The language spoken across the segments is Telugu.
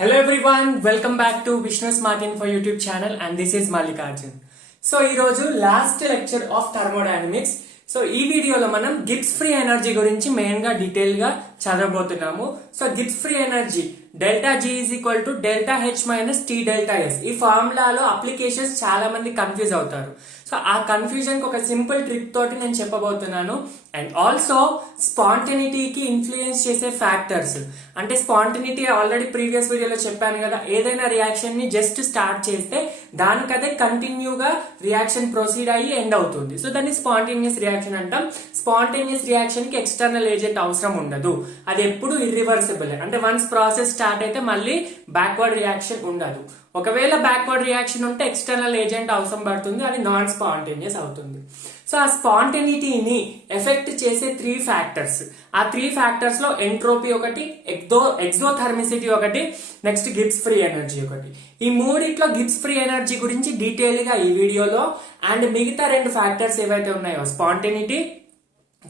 Hello everyone, welcome back to Vishnu Smart Info YouTube channel and this is Mallikarjun. So ఈ రోజు last lecture of thermodynamics. So ఈ వీడియోలో మనం గిబ్స్ ఫ్రీ ఎనర్జీ గురించి మెయిన్ గా డీటెయిల్ గా చదవబోతున్నాము. So Gibbs free energy delta G is equal to delta H minus T delta S. ఈ ఫార్ములాలో అప్లికేషన్స్ చాలా మంది కన్ఫ్యూజ్ అవుతారు. సో ఆ కన్ఫ్యూజన్ కి ఒక సింపుల్ ట్రిక్ తోటి నేను చెప్పబోతున్నాను. అండ్ ఆల్సో స్పాంటనిటీకి ఇన్ఫ్లుయెన్స్ చేసే ఫ్యాక్టర్స్, అంటే స్పాంటనిటీ ఆల్రెడీ ప్రీవియస్ వీడియోలో చెప్పాను కదా, ఏదైనా రియాక్షన్ ని జస్ట్ స్టార్ట్ చేస్తే దానికదే కంటిన్యూగా రియాక్షన్ ప్రొసీడ్ అయ్యి ఎండ్ అవుతుంది. సో దాన్ని స్పాంటేనియస్ రియాక్షన్ అంటాం. స్పాంటేనియస్ రియాక్షన్ కి ఎక్స్టర్నల్ ఏజెంట్ అవసరం ఉండదు, అది ఎప్పుడు ఇర్రివర్సిబుల్. అంటే వన్స్ ప్రాసెస్ స్టార్ట్ అయితే మళ్ళీ బ్యాక్వర్డ్ రియాక్షన్ ఉండదు. ఒకవేళ బ్యాక్వర్డ్ రియాక్షన్ ఉంటే ఎక్స్టర్నల్ ఏజెంట్ అవసరం పడుతుంది, అది నాన్ స్పాంటేనియస్ అవుతుంది. సో ఆ స్పాంటేనిటీని ఎఫెక్ట్ చేసే త్రీ ఫ్యాక్టర్స్, ఆ త్రీ ఫ్యాక్టర్స్ లో ఎంట్రోపీ ఒకటి, ఎగ్జోథర్మిసిటీ ఒకటి, నెక్స్ట్ గిబ్స్ ఫ్రీ ఎనర్జీ ఒకటి. ఈ మూడిట్లో గిబ్స్ ఫ్రీ ఎనర్జీ గురించి డీటెయిల్ గా ఈ వీడియోలో, అండ్ మిగతా రెండు ఫ్యాక్టర్స్ ఏవైతే ఉన్నాయో స్పాంటేనిటీ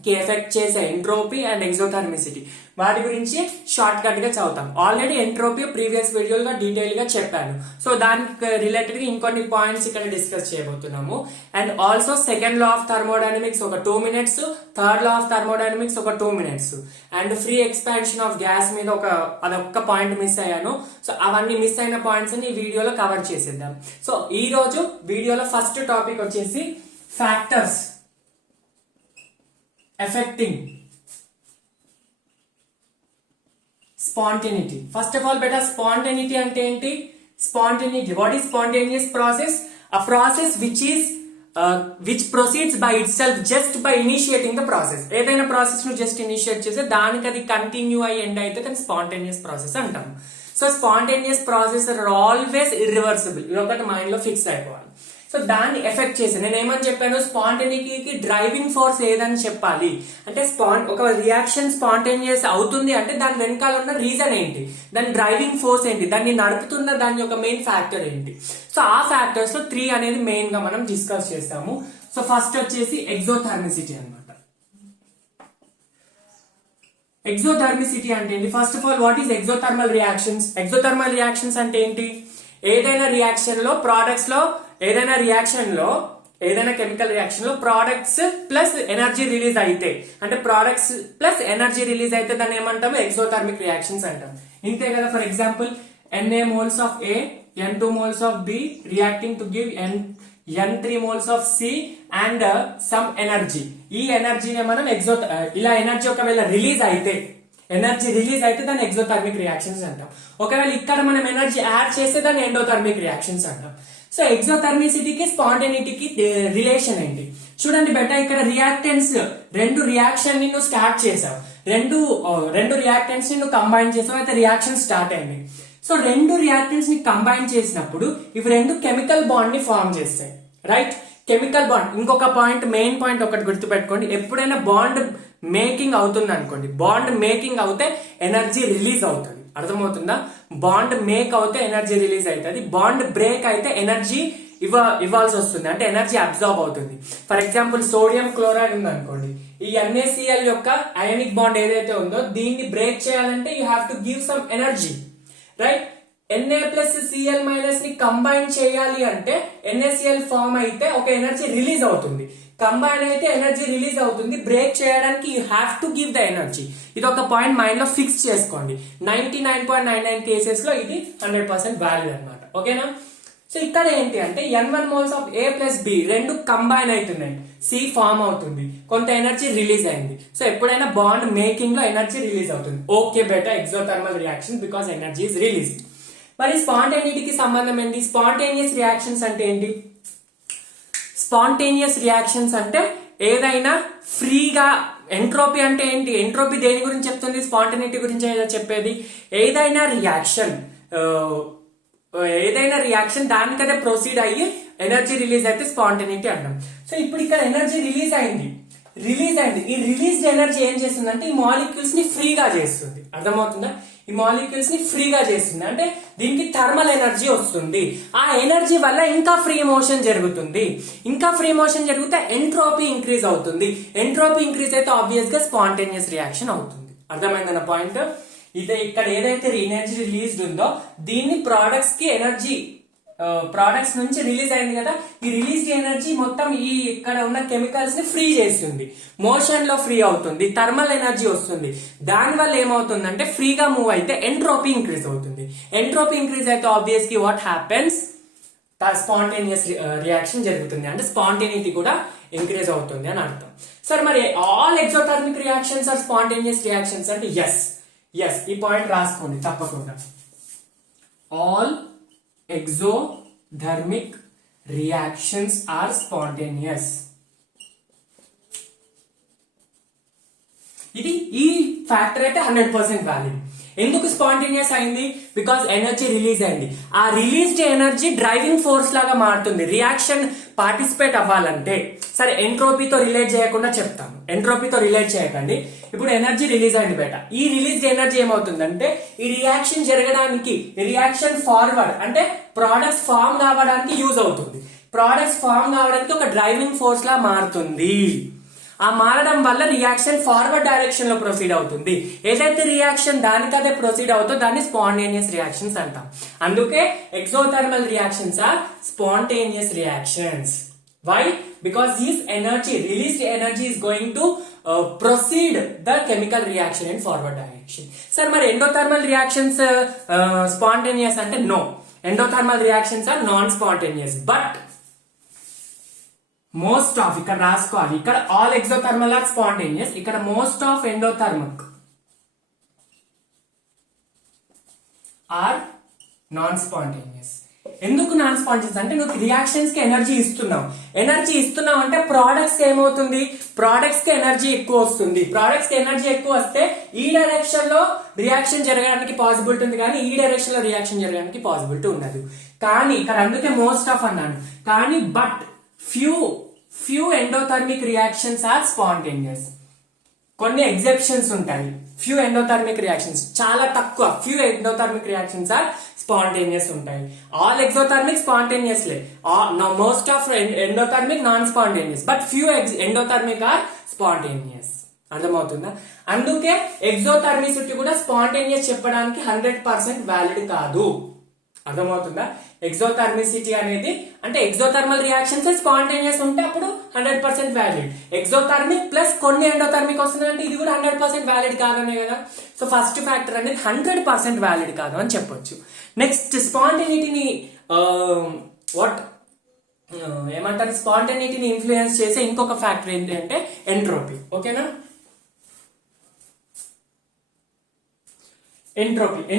కి ఎఫెక్ట్ చేసే ఎంట్రోపీ అండ్ ఎగ్జోథర్మిసిటీ, వాటి గురించి షార్ట్ కట్ గా చదువుతాం. ఆల్రెడీ ఎంట్రోపీ ప్రీవియస్ వీడియోలో డీటెయిల్ గా చెప్పాను. సో దానికి రిలేటెడ్ గా ఇంకొన్ని పాయింట్స్ ఇక్కడ డిస్కస్ చేయబోతున్నాము. And also second law of thermodynamics ఒక 2 minutes, third law of thermodynamics ఒక 2 minutes, and free expansion of gas మీద అదొక్క పాయింట్ మిస్ అయ్యాను. సో అవన్నీ మిస్ అయిన పాయింట్స్ ఈ వీడియోలో కవర్ చేసేద్దాం. సో ఈ రోజు వీడియోలో ఫస్ట్ టాపిక్ వచ్చేసి factors affecting spontaneity. First of all, beta, spontaneity ante enti? Spontaneity, what is spontaneous process? A process which proceeds by itself just by initiating the process. ఏదైనా ప్రాసెస్ ను జస్ట్ ఇనిషియేట్ చేస్తే దానికి అది కంటిన్యూ అయ్యి ఎండ్ అయితే దాన్ని స్పాంటేనియస్ ప్రాసెస్ అంటాం. So spontaneous process are always irreversible, ఇది ఒకటి మైండ్ లో ఫిక్స్ అయిపోవాలి. సో దాన్ని ఎఫెక్ట్ చేసి నేను ఏమని చెప్పాను, స్పాంటేనిటీకి డ్రైవింగ్ ఫోర్స్ ఏదని చెప్పాలి. అంటే ఒక రియాక్షన్ స్పాంటేనియస్ అవుతుంది అంటే దాని వెనకాల ఉన్న రీజన్ ఏంటి, దాని డ్రైవింగ్ ఫోర్స్ ఏంటి, దాన్ని నడుపుతున్న దాని యొక్క మెయిన్ ఫ్యాక్టర్ ఏంటి. సో ఆ ఫ్యాక్టర్స్ లో 3 అనేది మెయిన్ గా మనం డిస్కస్ చేస్తాము. సో ఫస్ట్ వచ్చేసి ఎగ్జోథర్మిసిటీ అన్నమాట. ఎగ్జోథర్మిసిటీ అంటే ఏంటి? First of all, what is exothermal reactions? Exothermal reactions అంటే ఏంటి? ఏదైనా రియాక్షన్ లో ప్రోడక్ట్స్ లో ఏదైనా కెమికల్ రియాక్షన్ లో ప్రోడక్ట్స్ ప్లస్ ఎనర్జీ రిలీజ్ అయితే, అంటే ప్రోడక్ట్స్ ప్లస్ ఎనర్జీ రిలీజ్ అయితే దాన్ని ఏమంటాము? ఎగ్జోథర్మిక్ రియాక్షన్స్ అంటాం. ఇంతే కదా. For example, Na moles of A, N2 moles of B reacting to give N3 moles of C and some energy. ఈ ఎనర్జీనే మనం ఇలా ఎనర్జీ ఒకవేళ రిలీజ్ అయితే దాన్ని ఎగ్జోథర్మిక్ రియాక్షన్స్ అంటాం. ఒకవేళ ఇక్కడ మనం ఎనర్జీ యాడ్ చేస్తే దాన్ని ఎండోథర్మిక్ రియాక్షన్స్ అంటాం. సో ఎగ్జోథర్మిసిటీకి స్పాంటేనిటీకి రిలేషన్ ఏంటి చూడండి బెటా. ఇక్కడ రియాక్టెంట్స్, రెండు రియాక్షన్ ని నువ్వు స్టార్ట్ చేసావు, రెండు రియాక్టెంట్స్ ని నువ్వు కంబైన్ చేసావు, అయితే రియాక్షన్ స్టార్ట్ అయింది. సో రెండు రియాక్టెంట్స్ ని కంబైన్ చేసినప్పుడు ఇవి రెండు కెమికల్ బాండ్ ని ఫార్మ్ చేస్తాయి, రైట్? Chemical bond. ఇంకొక పాయింట్, మెయిన్ పాయింట్ ఒకటి గుర్తుపెట్టుకోండి, ఎప్పుడైనా బాండ్ మేకింగ్ అవుతుంది అనుకోండి, బాండ్ మేకింగ్ అవుతే ఎనర్జీ రిలీజ్ అవుతుంది. అర్థమవుతుందా? బాండ్ మేక్ అవుతే ఎనర్జీ రిలీజ్ అవుతుంది, బాండ్ బ్రేక్ అయితే ఎనర్జీ ఇవ్వాల్సి వస్తుంది, అంటే ఎనర్జీ అబ్జార్బ్ అవుతుంది. ఫర్ ఎగ్జాంపుల్, సోడియం క్లోరైడ్ ఉంది అనుకోండి, ఈ NaCl యొక్క అయానిక్ బాండ్ ఏదైతే ఉందో దీన్ని బ్రేక్ చేయాలంటే you have to give some energy, right? Na plus Cl minus ని కంబైన్ చేయాలి అంటే NaCl ఫార్మ్ అయితే ఒక ఎనర్జీ రిలీజ్ అవుతుంది, కంబైన్ అయితే ఎనర్జీ రిలీజ్ అవుతుంది. బ్రేక్ చేయడానికి you have to give the energy. ఇది ఒక పాయింట్ మైండ్ లో ఫిక్స్ చేసుకోండి. 99.99 కేసెస్ లో ఇది 100% వ్యాలిడ్ అనమాట, ఓకేనా? సో ఇక్కడ ఏంటి అంటే N1 moles of A plus B రెండు కంబైన్ అవుతున్నాయి, C ఫార్మ్ అవుతుంది, కొంత ఎనర్జీ రిలీజ్ అయింది. సో ఎప్పుడైనా బాండ్ మేకింగ్ లో ఎనర్జీ రిలీజ్ అవుతుంది. ఓకే బెటా, exothermal reaction because energy is release. మరి స్పాంటేనిటీకి సంబంధం ఏంటి? స్పాంటేనియస్ రియాక్షన్స్ అంటే ఏంటి? స్పాంటేనియస్ రియాక్షన్స్ అంటే ఏదైనా ఫ్రీగా. ఎంట్రోపీ అంటే ఏంటి? ఎంట్రోపీ దేని గురించి చెప్తుంది? స్పాంటేనిటీ గురించి చెప్పేది. ఏదైనా రియాక్షన్ దానికదే ప్రొసీడ్ అయ్యి ఎనర్జీ రిలీజ్ అయితే స్పాంటేనిటీ అంటాం. సో ఇప్పుడు ఇక్కడ ఎనర్జీ రిలీజ్ అయింది. ఈ రిలీజ్డ్ ఎనర్జీ ఏం చేస్తుందంటే ఈ మాలిక్యూల్స్ ని ఫ్రీగా చేస్తుంది. అర్థమవుతుందా? ఈ మాలిక్యూల్స్ ని ఫ్రీగా చేస్తుంది అంటే దీనికి థర్మల్ ఎనర్జీ వస్తుంది. ఆ ఎనర్జీ వల్ల ఇంకా ఫ్రీ మోషన్ జరుగుతుంది. ఇంకా ఫ్రీ మోషన్ జరిగితే ఎంట్రోపీ ఇంక్రీజ్ అవుతుంది. ఎంట్రోపీ ఇంక్రీజ్ అయితే ఆబ్వియస్ గా స్పాంటేనియస్ రియాక్షన్ అవుతుంది. అర్థమైందన్న పాయింట్? ఇక్కడ ఏదైతే ఎనర్జీ రిలీజ్డ్ ఉందో దీన్ని ప్రోడక్ట్స్ కి ఎనర్జీ ప్రోడక్ట్స్ నుంచి రిలీజ్ అయింది కదా, ఈ రిలీజ్ ఎనర్జీ మొత్తం ఈ ఇక్కడ ఉన్న కెమికల్స్ ని ఫ్రీ చేస్తుంది, మోషన్ లో ఫ్రీ అవుతుంది, థర్మల్ ఎనర్జీ వస్తుంది. దాని వల్ల ఏమవుతుందంటే ఫ్రీగా మూవ్ అయితే ఎంట్రోపీ ఇంక్రీజ్ అవుతుంది. ఎంట్రోపీ ఇంక్రీజ్ అయితే obviously what happens, spontaneous reaction జరుగుతుంది, అంటే స్పాంటేనిటీ కూడా ఇంక్రీజ్ అవుతుంది అని అర్థం. సరే మరి all exothermic reactions are spontaneous reactions అంటే ఎస్, ఈ పాయింట్ రాసుకోండి తప్పకుండా. All exothermic reactions are spontaneous. ఇది ఈ ఫ్యాక్టర్ అయితే 100% వ్యాలిడ్. ఎందుకు స్పాంటేనియస్ అయింది? బికాస్ ఎనర్జీ రిలీజ్ అయింది. ఆ రిలీజ్డ్ ఎనర్జీ డ్రైవింగ్ ఫోర్స్ లాగా మారుతుంది రియాక్షన్ పార్టిసిపేట్ అవ్వాలంటే. సరే ఎంట్రోపీతో రిలేట్ చేయకుండా చెప్తాను, ఎంట్రోపీతో రిలేట్ చేయకండి. ఇప్పుడు ఎనర్జీ రిలీజ్ అయింది బయట, ఈ రిలీజ్డ్ ఎనర్జీ ఏమవుతుందంటే ఈ రియాక్షన్ జరగడానికి, రియాక్షన్ ఫార్వర్డ్ అంటే ప్రోడక్ట్స్ ఫార్మ్ కావడానికి యూజ్ అవుతుంది. ప్రోడక్ట్స్ ఫార్మ్ కావడానికి ఒక డ్రైవింగ్ ఫోర్స్ లా మారుతుంది. ఆ మారడం వల్ల రియాక్షన్ ఫార్వర్డ్ డైరెక్షన్ లో ప్రొసీడ్ అవుతుంది. ఏదైతే రియాక్షన్ దానికదే ప్రొసీడ్ అవుతుందో దాన్ని స్పాంటేనియస్ రియాక్షన్స్ అంటాం. అందుకే exothermal reactions are spontaneous reactions. Why? Because this energy, released energy is going to proceed the chemical reaction in forward direction. Sir, మరి endothermal reactions spontaneous అంటే no. Endothermal reactions are non-spontaneous. But most of, ఇక్కడ రాసుకోవాలి, ఇక్కడ all exothermal are spontaneous, ఇక్కడ most of endothermic are non-spontaneous. ఎందుకు నాన్ స్పాంటేనియస్ అంటే నువ్వు రియాక్షన్స్ కి ఎనర్జీ ఇస్తున్నావు అంటే ప్రోడక్ట్స్ ఏమవుతుంది, ప్రోడక్ట్స్ కి ఎనర్జీ ఎక్కువ వస్తుంది. ప్రోడక్ట్స్ కి ఎనర్జీ ఎక్కువ వస్తే ఈ డైరెక్షన్ లో రియాక్షన్ జరగడానికి పాసిబిలిటీ ఉంది, కానీ ఈ డైరెక్షన్ లో రియాక్షన్ జరగడానికి పాసిబిలిటీ ఉండదు. కానీ ఇక్కడ అందుకే మోస్ట్ ఆఫ్ అన్నాను. కానీ but few endothermic reactions are spontaneous. కొన్ని ఎగ్జెప్షన్స్ ఉంటాయి. ఫ్యూ ఎండోథర్మిక్ రియాక్షన్స్, చాలా తక్కువ few endothermic reactions are spontaneous ఉంటాయి. ఆల్ ఎక్సోథర్మిక్ స్పాంటేనియస్లే, most of endothermic non spontaneous, but few endothermic are spontaneous. అర్థమవుతుందా? అందుకే ఎక్సోథర్మిసిటీ కూడా స్పాంటేనియస్ చెప్పడానికి 100% వ్యాలిడ్ కాదు. అర్థమవుతుందా? ఎక్సోథర్మిసిటీ అనేది అంటే ఎక్సోథర్మల్ రియాక్షన్స్ స్పాంటేనియస్ ఉంటే అప్పుడు 100% వ్యాలిడ్. ఎక్సోథర్మిక్ ప్లస్ కొన్ని ఎండోథర్మిక్ వస్తుందంటే ఇది కూడా 100% వ్యాలిడ్ కాదనే కదా. సో ఫస్ట్ ఫ్యాక్టర్ అనేది 100% వ్యాలిడ్ కాదు అని చెప్పొచ్చు. నెక్స్ట్ స్పాంటేనిటీని ఏమంటారు, స్పాంటేనిటీని ఇన్ఫ్లుయెన్స్ చేసే ఇంకొక ఫ్యాక్టర్ ఏంటి అంటే ఎంట్రోపీ. ఓకేనా?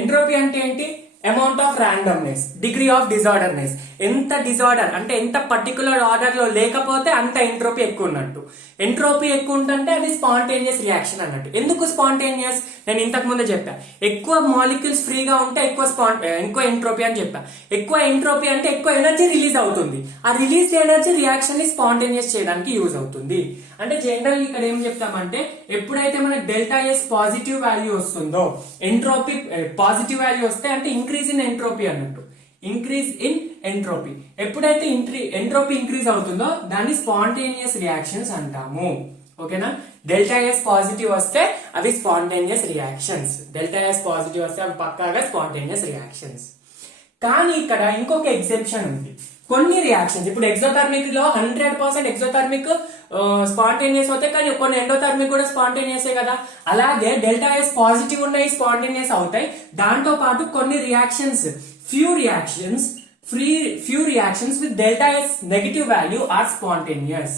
ఎంట్రోపీ అంటే ఏంటి? Amount of randomness, degree of disorderness. ఎంత డిజార్డర్ అంటే ఎంత పర్టికులర్ ఆర్డర్ లో లేకపోతే అంత ఎంట్రోపీ ఎక్కువ ఉన్నట్టు. ఎంట్రోపీ ఎక్కువ ఉంటుంటే అది స్పాంటేనియస్ రియాక్షన్ అన్నట్టు. ఎందుకు స్పాంటేనియస్? నేను ఇంతకు ముందే చెప్పా, ఎక్కువ మాలిక్యూల్స్ ఫ్రీగా ఉంటే ఎక్కువ ఎంట్రోపీ అని చెప్పా. ఎక్కువ ఎంట్రోపీ అంటే ఎక్కువ ఎనర్జీ రిలీజ్ అవుతుంది. ఆ రిలీజ్ ఎనర్జీ రియాక్షన్ ని స్పాంటేనియస్ చేయడానికి యూజ్ అవుతుంది. అంటే జనరల్ ఇక్కడ ఏం చెప్తామంటే ఎప్పుడైతే మనకి డెల్టా ఎస్ పాజిటివ్ వాల్యూ వస్తుందో, ఎంట్రోపీ పాజిటివ్ వాల్యూ వస్తే అంటే ఇంక్రీజ్ ఇన్ ఎంట్రోపీ అన్నట్టు. ఇంక్రీజ్ ఇన్ ఎంట్రోపీ ఎప్పుడైతే ఎంట్రోపీ ఇంక్రీజ్ అవుతుందో దాన్ని స్పాంటేనియస్ రియాక్షన్స్ అంటాము. ఓకేనా? డెల్టా ఎస్ పాజిటివ్ వస్తే అవి spontaneous reactions. Delta S positive వస్తే అవి పక్కాగా స్పాంటేనియస్ రియాక్షన్స్. కానీ ఇక్కడ ఇంకొక ఎగ్జెప్షన్ ఉంది. కొన్ని రియాక్షన్స్ ఇప్పుడు ఎక్సోథర్మిక్ లో 100% ఎక్సోథర్మిక్ స్పాంటేనియస్ అవుతాయి, కానీ కొన్ని ఎండోథర్మిక్ కూడా స్పాంటేనియసే కదా. అలాగే డెల్టా ఎస్ పాజిటివ్ ఉన్నాయి, స్పాంటేనియస్ అవుతాయి. దాంతో పాటు కొన్ని reactions, few reactions with delta S negative value are spontaneous.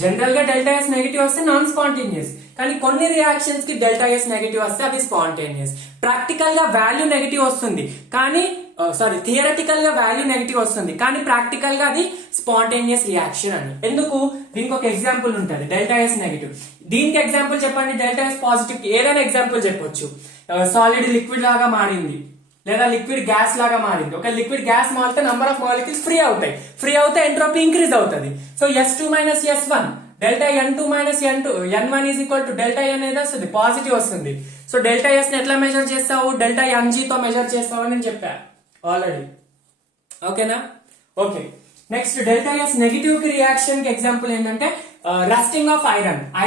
General గా డెల్టా ఎస్ నెగటివ్ వస్తే నాన్ స్పాంటేనియస్, కానీ కొన్ని రియాక్షన్స్ కి డెల్టా ఎస్ నెగటివ్ వస్తే అది స్పాంటేనియస్. ప్రాక్టికల్ గా వాల్యూ నెగటివ్ వస్తుంది, కానీ థియరటికల్ గా వాల్యూ నెగటివ్ వస్తుంది, కానీ ప్రాక్టికల్ గా అది స్పాంటేనియస్ రియాక్షన్ అని. ఎందుకు? దీనికి ఒక ఎగ్జాంపుల్ ఉంటుంది, డెల్టా ఎస్ నెగటివ్. దీనికి ఎగ్జాంపుల్ చెప్పండి. డెల్టా ఎస్ పాజిటివ్ కి ఏదైనా ఎగ్జాంపుల్ చెప్పొచ్చు. సాలిడ్ లిక్విడ్ లాగా మారింది, లేదా లిక్విడ్ గ్యాస్ లాగా మారింది. ఒక లిక్విడ్ గ్యాస్ మారితే నంబర్ ఆఫ్ మాలిక్యూల్స్ ఫ్రీ అవుతాయి, ఎంట్రోపీ ఇంక్రీజ్ అవుతుంది. So S2 minus S1, delta N2 minus N1 is equal to delta N అనేది వస్తుంది, పాజిటివ్ వస్తుంది. సో డెల్టా ఎస్ ని ఎట్లా మెజర్ చేస్తావు? డెల్టా Mg తో మెజర్ చేస్తావు అని నేను చెప్పా ఆల్రెడీ. ఓకేనా? Okay. Next delta S negative కి రియాక్షన్ కి ఎగ్జాంపుల్ ఏంటంటే రస్టింగ్ ఆఫ్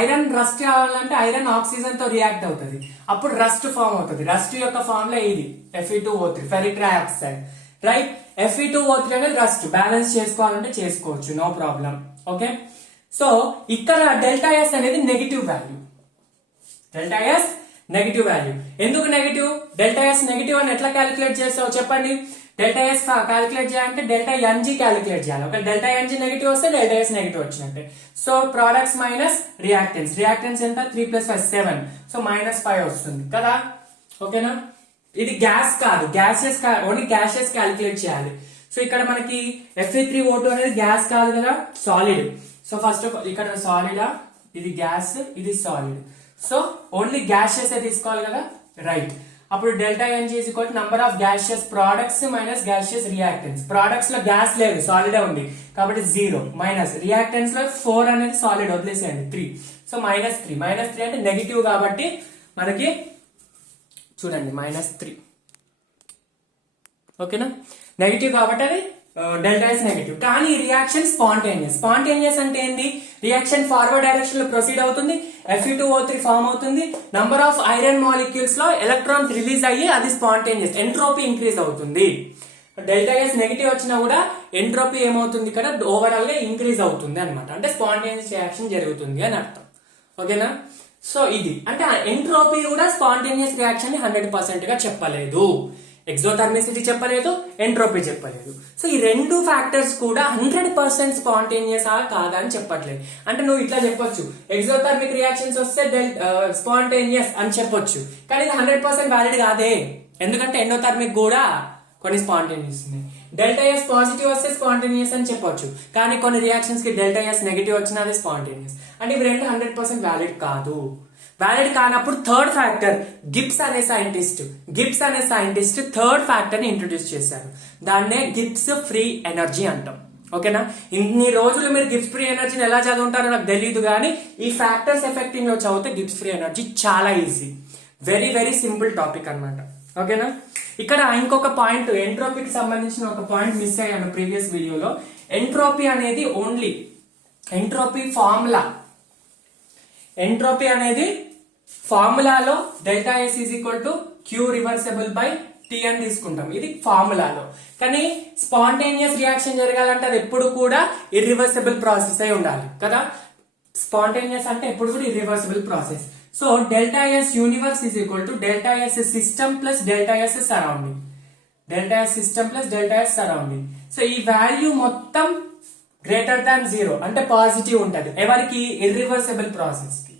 ఐరన్ రస్ట్ కావాలంటే ఐరన్ ఆక్సిజన్ తో రియాక్ట్ అవుతుంది, అప్పుడు రస్ట్ ఫామ్ అవుతుంది. రస్ట్ యొక్క ఫార్ములా ఇది Fe2O3 ferric trioxide, right. Fe2O3 అనేది రస్ట్, బ్యాలెన్స్ చేసుకోవాలంటే చేసుకోవచ్చు, నో ప్రాబ్లం. ఓకే, సో ఇక్కడ డెల్టా ఎస్ అనేది negative value. Delta S negative value. ఎందుకు నెగిటివ్? డెల్టా ఎస్ నెగిటివ్ అని ఎట్లా క్యాలిక్యులేట్ చేస్తావు చెప్పండి. డెల్టా ఎస్ క్యాలిక్యులేట్ చేయాలంటే డెల్టా ఎన్జీ క్యాలిక్యులేట్ చేయాలి. ఒక డెల్టా ఎన్జీ నెగిటివ్ వస్తే డెల్టా ఎస్ నెగిటివ్ వచ్చినట్టే. సో ప్రొడక్ట్స్ మైనస్ రియాక్టెన్స్ ఎంత? 3 + 5 7, సో -5 వస్తుంది కదా. ఓకేనా, ఇది గ్యాస్ కాదు, గ్యాసెస్ ఓన్లీ గ్యాసెస్ క్యాలిక్యులేట్ చేయాలి. సో ఇక్కడ మనకి Fe3O2 అనేది గ్యాస్ కాదు కదా, solid. So first of all ఇక్కడ సాలిడా, ఇది గ్యాస్, ఇది సాలిడ్. సో ఓన్లీ గ్యాసెస్ తీసుకోవాలి కదా, రైట్. అప్పుడు delta n g is equal to number of gaseous products minus gaseous reactants. Products లో గ్యాస్ లేదు, సాలిడే ఉంది కాబట్టి 0, మైనస్ రియాక్టెన్స్ లో 4 అనేది సాలిడ్, వదిలేసేయండి 3. సో -3 అంటే నెగిటివ్ కాబట్టి మనకి చూడండి -3. ఓకేనా, నెగిటివ్ కాబట్టి అది డెల్టా ఎస్ నెగిటివ్. కానీ రియాక్షన్ స్పాంటేనియస్ అంటే ఏంటి? రియాక్షన్ ఫార్వర్డ్ డైరెక్షన్ లో ప్రొసీడ్ అవుతుంది, Fe2O3 ఫార్మ్ అవుతుంది, నంబర్ ఆఫ్ ఐరన్ మాలిక్యూల్స్ లో ఎలక్ట్రాన్స్ రిలీజ్ అయ్యి అది స్పాంటేనియస్, ఎంట్రోపీ ఇంక్రీజ్ అవుతుంది. డెల్టా ఎస్ నెగిటివ్ వచ్చినా కూడా ఎంట్రోపీ ఏమవుతుంది ఇక్కడ ఓవరాల్ గా ఇంక్రీజ్ అవుతుంది అనమాట, అంటే స్పాంటేనియస్ రియాక్షన్ జరుగుతుంది అని అర్థం. ఓకేనా, సో ఇది అంటే ఎంట్రోపీ కూడా స్పాంటేనియస్ రియాక్షన్ ని 100% గా చెప్పలేదు, ఎగ్జోథర్మిసిటీ చెప్పలేదు, ఎంట్రోపీ చెప్పలేదు. సో ఈ రెండు ఫ్యాక్టర్స్ కూడా 100% స్పాంటేనియస్ కాదా అని చెప్పట్లేదు. అంటే నువ్వు ఇట్లా చెప్పొచ్చు, ఎగ్జోథర్మిక్ రియాక్షన్స్ వస్తే స్పాంటేనియస్ అని చెప్పొచ్చు, కానీ ఇది 100% వ్యాలిడ్ కాదే. ఎందుకంటే ఎండోథర్మిక్ కూడా కొన్ని స్పాంటేనియస్ ఉన్నాయి. డెల్టా ఎస్ పాజిటివ్ వస్తే స్పాంటేనియస్ అని చెప్పొచ్చు, కానీ కొన్ని రియాక్షన్స్ కి డెల్టా ఎస్ నెగిటివ్ వచ్చినా అది స్పాంటేనియస్. అంటే ఇవి రెండు 100% వ్యాలిడ్ కాదు. వ్యాలిడ్ కానప్పుడు థర్డ్ ఫ్యాక్టర్, గిబ్స్ అనే సైంటిస్ట్ థర్డ్ ఫ్యాక్టర్ ని ఇంట్రొడ్యూస్ చేశారు. దాన్నే గిబ్స్ ఫ్రీ ఎనర్జీ అంటాం. ఓకేనా, ఇన్ని రోజులు మీరు గిబ్స్ ఫ్రీ ఎనర్జీని ఎలా చదువుంటారో నాకు తెలియదు, కానీ ఈ ఫ్యాక్టర్స్ ఎఫెక్టింగ్ లో చదివితే గిబ్స్ ఫ్రీ ఎనర్జీ చాలా easy, very very simple topic అన్నమాట. ఓకేనా, ఇక్కడ ఇంకొక పాయింట్, ఎంట్రోపీకి సంబంధించిన ఒక పాయింట్ మిస్ అయ్యాను ప్రీవియస్ వీడియోలో. ఎంట్రోపీ అనేది ఓన్లీ ఎంట్రోపీ అనేది ఫార్ములాలో delta S is equal to Q reversible by T అని తీసుకుంటాం, ఇది ఫార్ములాలో. కానీ స్పాంటేనియస్ రియాక్షన్ జరగాలంటే అది ఎప్పుడు కూడా ఇర్రివర్సిబుల్ ప్రాసెస్ అయి ఉండాలి కదా. స్పాంటేనియస్ అంటే ఎప్పుడు కూడా irreversible process. So delta s universe is equal to delta S system plus delta yes surrounding. So ఈ వాల్యూ మొత్తం గ్రేటర్ దాన్ 0 అంటే పాజిటివ్ ఉంటది. ఎవరికి? ఇర్రివర్సిబుల్ ప్రాసెస్ కి.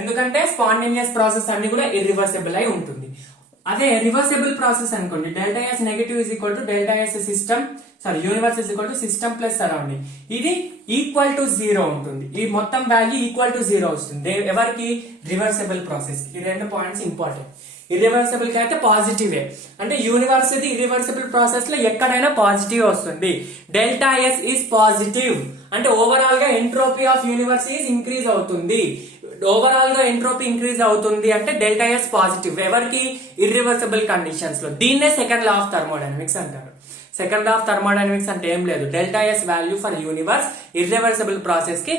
ఎందుకంటే స్పాంటేనియస్ ప్రాసెస్ అన్ని కూడా ఇర్రివర్సిబుల్ అయి ఉంటుంది. అదే రివర్సిబుల్ ప్రాసెస్ అనుకోండి, delta S negative is equal to delta s universe is equal to system plus surrounding. ఇది ఈక్వల్ టు 0 ఉంటుంది, ఈ మొత్తం వాల్యూ ఈక్వల్ టు 0 వస్తుంది. ఎవరికి? రివర్సిబుల్ ప్రాసెస్ కి. ఈ రెండు పాయింట్స్ ఇంపార్టెంట్. ఇర్రివర్సిబుల్ కి అయితే పాజిటివే, అంటే యూనివర్స్ ఇది ఇర్రివర్సిబుల్ ప్రాసెస్ లో ఎక్కడైనా పాజిటివ్ వస్తుంది. డెల్టా ఎస్ ఈజ్ పాజిటివ్ అంటే ఓవరాల్ గా entropy of universe is increase అవుతుంది. ఓవరాల్ గా ఎంట్రోపీ ఇంక్రీజ్ అవుతుంది అంటే డెల్టా ఎస్ పాజిటివ్. ఎవరికి? ఇర్రివర్సిబుల్ కండిషన్స్ లో. దీన్నే సెకండ్ లా ఆఫ్ థర్మోడైనమిక్స్ అంటారు. సెకండ్ లా ఆఫ్ థర్మోడైనమిక్స్ అంటే ఏం లేదు, delta S value for universe irreversible process కి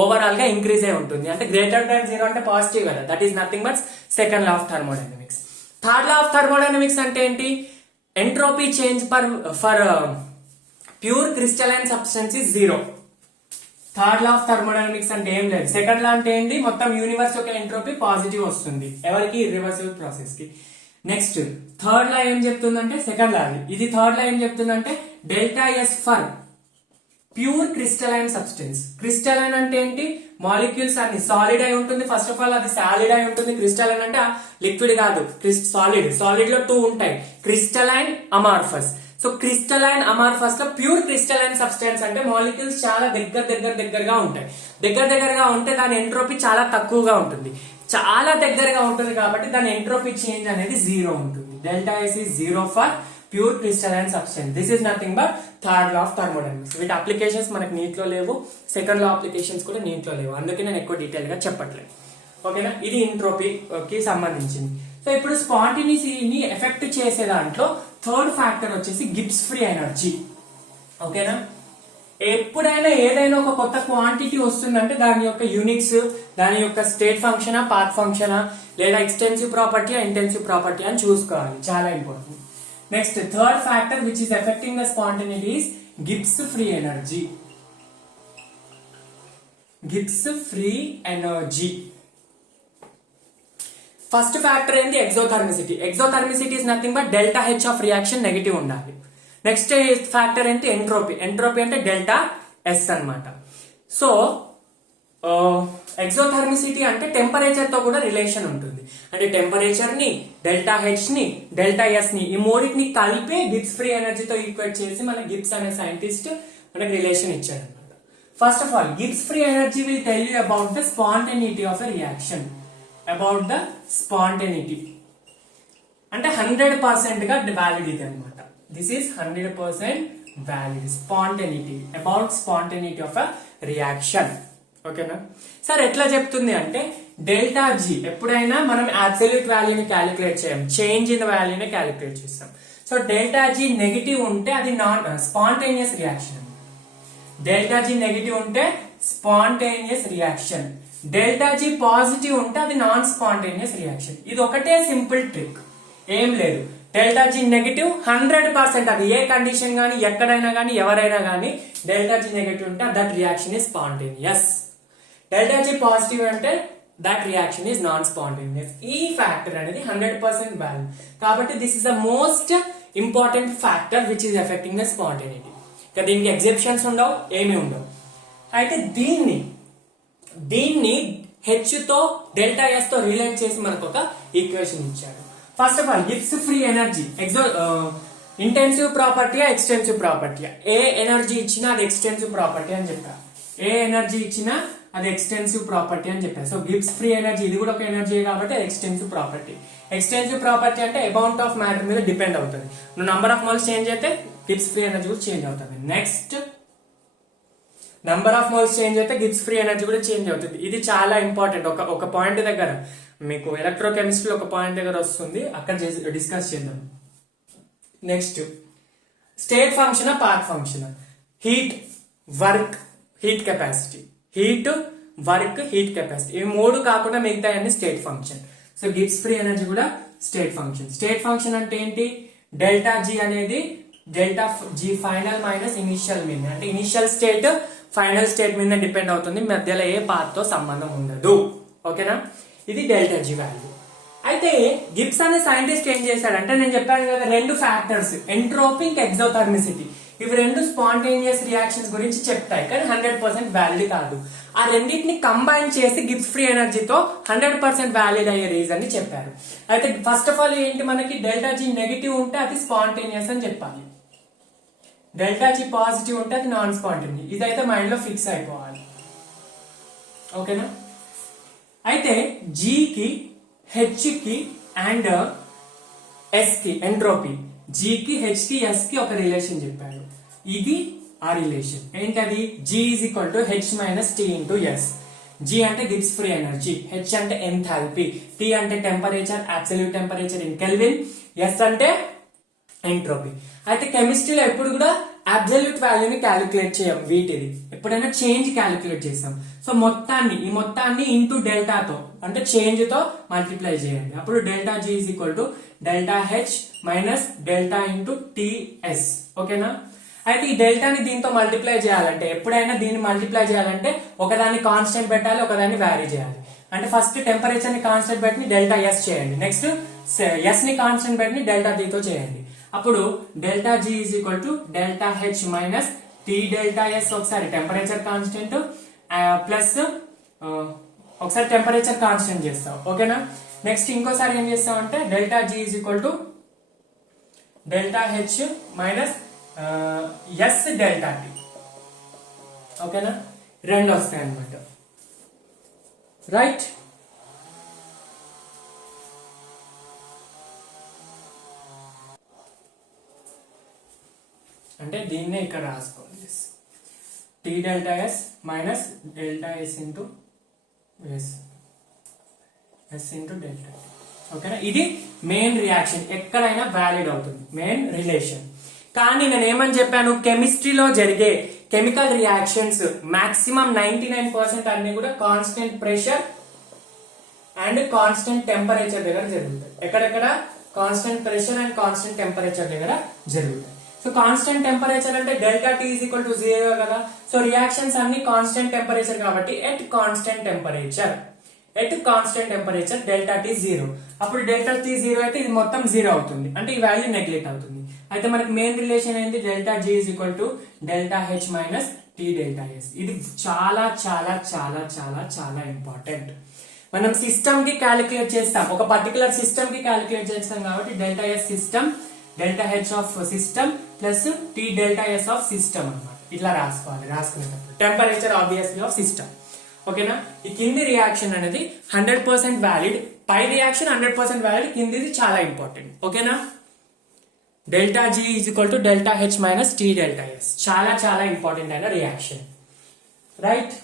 ఓవరాల్ గా ఇంక్రీజ్ అయి ఉంటుంది. అంటే గ్రేటర్ దాన్ 0 అంటే పాజిటివ్ కదా, that is nothing but second law of thermodynamics. Third law of thermodynamics అంటే ఏంటి? Entropy change for pure crystalline substance is 0. Third law of thermodynamics అంటే ఏం లేదు. సెకండ్ లా అంటే ఏంటి? మొత్తం యూనివర్స్ యొక్క ఎంట్రోపీ పాజిటివ్ వస్తుంది. ఎవరికి? ఇర్రివర్సిబుల్ ప్రాసెస్ కి. నెక్స్ట్ థర్డ్ లా ఏం చెప్తుందంటే, సెకండ్ లా ఇది థర్డ్ లా ఏం చెప్తుందంటే delta s for pure crystalline substance. Crystalline అంటే ఏంటి? మాలిక్యూల్స్ అన్ని సాలిడ్ అయి ఉంటుంది. ఫస్ట్ ఆఫ్ ఆల్ అది సాలిడ్ అయి ఉంటుంది. క్రిస్టలైన్ అంటే లిక్విడ్ కాదు, సాలిడ్ లో 2 ఉంటాయి, crystalline, amorphous. So crystalline, amorphous లో ప్యూర్ క్రిస్టలైన్ సబ్స్టెన్స్ అంటే మాలిక్యూల్స్ చాలా దగ్గరగా ఉంటాయి. దగ్గరగా ఉంటే దాని ఎంట్రోపీ చాలా తక్కువగా ఉంటుంది. చాలా దగ్గరగా ఉంటుంది కాబట్టి దాని ఎంట్రోపీ చేంజ్ అనేది 0 ఉంటుంది. Delta S is 0 for pure crystalline substance. This is nothing but third law of thermodynamics. వీటి అప్లికేషన్స్ మనకి నీట్ లో లేవు, సెకండ్ లా అప్లికేషన్స్ కూడా నీట్ లో లేవు, అందుకే నేను ఎక్కువ డీటెయిల్ గా చెప్పట్లేదు. ఓకేనా, ఇది ఎంట్రోపీకి సంబంధించింది. సో ఇప్పుడు స్పాంటేనియస్ని ఎఫెక్ట్ చేసే దాంట్లో థర్డ్ ఫ్యాక్టర్ వచ్చేసి గిబ్స్ ఫ్రీ ఎనర్జీ. ఓకేనా, ఎప్పుడైనా ఏదైనా ఒక కొత్త క్వాంటిటీ వస్తుందంటే దాని యొక్క యూనిట్స్, దాని యొక్క స్టేట్ ఫంక్షనా, పాత్ ఫంక్షనా, లేదా ఎక్స్టెన్సివ్ ప్రాపర్టీ, ఇంటెన్సివ్ ప్రాపర్టీ అని చూసుకోవాలి, చాలా important. Next third factor which is affecting the spontaneity is Gibbs free energy. Gibbs free energy. First factor ఏంటి? Exothermicity. Exothermicity is nothing but delta H of reaction negative ఉండాలి. నెక్స్ట్ ఫ్యాక్టర్ ఏంటి? ఎంట్రోపీ. ఎంట్రోపీ అంటే డెల్టా ఎస్ అన్నమాట. సో ఎగ్జోథర్మిసిటీ అంటే టెంపరేచర్ తో కూడా రిలేషన్ ఉంటుంది. అంటే టెంపరేచర్ ని, డెల్టా హెచ్ ని, డెల్టా ఎస్ ని, ఈ మూడింటిని కలిపి గిబ్స్ ఫ్రీ ఎనర్జీతో ఈక్వేట్ చేసి మన గిబ్స్ అనే సైంటిస్ట్ మనకి రిలేషన్ ఇచ్చాడు అనమాట. First of all Gibbs free energy will tell you about the spontaneity of a reaction. About the spontaneity అంటే 100% గా వ్యాలిడ్ ఇది అనమాట. This is 100% valid. Spontaneity, about spontaneity of a reaction. ఓకేనా సార్? ఎట్లా చెప్తుంది అంటే డెల్టా జీ ఎప్పుడైనా మనం అబ్సల్యూట్ వాల్యూని క్యాలిక్యులేట్ చేయం, చేంజ్ ఇన్ వాల్యూని క్యాలిక్యులేట్ చేస్తాం. సో డెల్టా జీ నెగిటివ్ ఉంటే అది non spontaneous reaction. Delta G negative ఉంటే spontaneous reaction. Delta G positive ఉంటే అది నాన్ స్పాంటేనియస్ రియాక్షన్. ఇది ఒకటే సింపుల్ ట్రిక్, ఏం లేదు. డెల్టా జీ నెగిటివ్ 100%, అది ఏ కండిషన్ గానీ, ఎక్కడైనా గానీ, ఎవరైనా గానీ డెల్టా జీ నెగిటివ్ ఉంటే that reaction is spontaneous. Delta G positive అంటే that reaction is non spontaneous. ఈ ఫ్యాక్టర్ అనేది 100% వాల్యూ. కాబట్టి this is the most important factor which is affecting the spontaneity. ఇక దీనికి ఎగ్జెప్షన్స్ ఉండవు, ఏమీ ఉండవు. అయితే దీన్ని హెచ్ తో డెల్టా ఎస్ తో రిలేట్ చేసి మనకు ఒక ఈక్వేషన్ ఇచ్చాడు. First of all Gibbs free energy intensive ప్రాపర్టీయా, ఎక్స్టెన్సివ్ ప్రాపర్టీయా? ఏ ఎనర్జీ ఇచ్చినా అది ఎక్స్టెన్సివ్ ప్రాపర్టీ అని చెప్పారు. ఏ ఎనర్జీ ఇచ్చినా అది ఎక్స్టెన్సివ్ ప్రాపర్టీ అని చెప్పారు. సో గిబ్స్ ఫ్రీ ఎనర్జీ ఇది కూడా ఒక ఎనర్జీ కాబట్టి అది ఎక్స్టెన్సివ్ ప్రాపర్టీ. ఎక్స్టెన్సివ్ ప్రాపర్టీ అంటే అమౌంట్ ఆఫ్ మ్యాటర్ మీద డిపెండ్ అవుతుంది. నువ్వు నంబర్ ఆఫ్ మోల్స్ చేంజ్ అయితే గిబ్స్ ఫ్రీ ఎనర్జీ కూడా చేంజ్ అవుతుంది. Next number of moles change అయితే గిబ్స్ ఫ్రీ ఎనర్జీ కూడా చేంజ్ అవుతుంది. ఇది చాలా ఇంపార్టెంట్. ఒక పాయింట్ దగ్గర మీకు ఎలక్ట్రోకెమిస్ట్రీ ఒక పాయింట్ దగ్గర వస్తుంది, అక్కడ డిస్కస్ చేద్దాం. Next state function, path function, heat, work, heat capacity. Heat, work, heat capacity, ఇవి మూడు కాకుండా మిగతా అన్ని state function. So Gibbs free energy కూడా స్టేట్ ఫంక్షన్. స్టేట్ ఫంక్షన్ అంటే ఏంటి? డెల్టా జీ అనేది delta G final minus initial మీద, అంటే ఇనిషియల్ స్టేట్ ఫైనల్ స్టేట్ మీద డిపెండ్ అవుతుంది, మధ్యలో ఏ పాత్ తో సంబంధం ఉండదు. ఓకేనా? ఇది డెల్టా జీ వాల్యూ. అయితే గిబ్స్ అనే సైంటిస్ట్ ఏం చేశాడంటే, నేను చెప్పాను కదా రెండు ఫ్యాక్టర్స్, ఎంట్రోపీ ఇంకా ఎగ్జోథర్మిసిటీ, ఇవి రెండు స్పాంటేనియస్ రియాక్షన్స్ గురించి చెప్తాయి కానీ 100% వ్యాలిడ్ కాదు. ఆ రెండింటిని కంబైన్ చేసి గిబ్స్ ఫ్రీ ఎనర్జీతో 100% వ్యాలిడ్ అయ్యే రీజన్ ని చెప్పారు. అయితే ఫస్ట్ ఆఫ్ ఆల్ ఏంటి, మనకి డెల్టా జీ నెగిటివ్ ఉంటే అది స్పాంటేనియస్ అని చెప్పాలి, డెల్టా జీ పాజిటివ్ ఉంటే అది నాన్ స్పాంటేనియస్. ఇదైతే మైండ్ లో ఫిక్స్ అయిపోవాలి. ఓకేనా? అయితే జీకి, హెచ్కి అండ్ ఎస్కి ఎంట్రోపీ, జీకి, హెచ్కి, ఎస్కి ఒక రిలేషన్ చెప్పారు. ఇది ఆ రిలేషన్ ఏంటది? G is equal to H minus T into S. G అంటే గిబ్స్ ఫ్రీ ఎనర్జీ, హెచ్ అంటే ఎంథాల్పీ, T అంటే temperature, absolute temperature in Kelvin, S అంటే ఎంట్రోపీ. అయితే కెమిస్ట్రీలో ఎప్పుడు కూడా అబ్సల్యూట్ వాల్యూని క్యాలిక్యులేట్ చేయం, వీటిది ఎప్పుడైనా చేంజ్ క్యాలిక్యులేట్ చేస్తాం. సో ఈ మొత్తాన్ని ఇంటూ డెల్టాతో అంటే చేంజ్ తో మల్టిప్లై చేయండి. అప్పుడు delta G is equal to delta H minus delta into TS. ఓకేనా? అయితే ఈ డెల్టాని దీంతో మల్టిప్లై చేయాలంటే, ఎప్పుడైనా దీన్ని మల్టిప్లై చేయాలంటే ఒకదాన్ని కాన్స్టెంట్ పెట్టాలి, ఒకదాన్ని వ్యారీ చేయాలి. అంటే ఫస్ట్ టెంపరేచర్ ని కాన్స్టెంట్ పెట్టి డెల్టా ఎస్ చేయండి, నెక్స్ట్ ఎస్ ని కాన్స్టెంట్ పెట్టి డెల్టా తో చేయండి. అప్పుడు delta G is equal to delta H minus T delta S, ఒకసారి టెంపరేచర్ కాన్స్టెంట్ ప్లస్ ఒకసారి టెంపరేచర్ కాన్స్టెంట్ చేస్తాం. ఓకేనా? నెక్స్ట్ ఇంకోసారి ఏం చేస్తాం అంటే delta G is equal to delta H minus S delta T. ఓకేనా? రెండు వస్తాయి అన్నమాట. రైట్? అంటే దీన్నే ఇక్కడ రాసుకోవాలి, T delta S minus delta S into S into delta. ఓకేనా? ఇది మెయిన్ రియాక్షన్, ఎక్కడైనా వ్యాలిడ్ అవుతుంది, మెయిన్ రిలేషన్. కానీ నేను ఏమని చెప్పాను, కెమిస్ట్రీలో జరిగే కెమికల్ రియాక్షన్స్ మాక్సిమం 99% అన్ని కూడా constant pressure and constant temperature దగ్గర జరుగుతాయి. ఎక్కడెక్కడ? Constant pressure and constant temperature దగ్గర జరుగుతాయి. సో కాన్స్టెంట్ టెంపరేచర్ అంటే delta T is equal to 0 కదా. సో రియాక్షన్స్ అన్ని కాన్స్టెంట్ టెంపరేచర్ కాబట్టి at constant temperature delta T 0. అప్పుడు డెల్టా టీ 0 అయితే ఇది మొత్తం 0 అవుతుంది, అంటే ఈ వాల్యూ నెగ్లెక్ట్ అవుతుంది. అయితే మనకి మెయిన్ రిలేషన్ ఏంటి? Delta G is equal to delta H minus T delta S. ఇది చాలా చాలా చాలా చాలా చాలా ఇంపార్టెంట్. మనం సిస్టమ్ కి క్యాలిక్యులేట్ చేస్తాం, ఒక పర్టికులర్ సిస్టమ్ కి క్యాలిక్యులేట్ చేస్తాం కాబట్టి delta S system, delta H of system plus T delta S of system అన్నమాట. ఇట్లా రాసుకోవాలి రాసుకునేటప్పుడు. Temperature obviously of system. ఓకేనా? ఈ కింది రియాక్షన్ అనేది 100% వ్యాలిడ్, పై రియాక్షన్ 100% వ్యాలిడ్, కిందిది చాలా ఇంపార్టెంట్. ఓకేనా? Delta G is equal to delta H minus T delta S చాలా చాలా ఇంపార్టెంట్ అయిన రియాక్షన్, రైట్?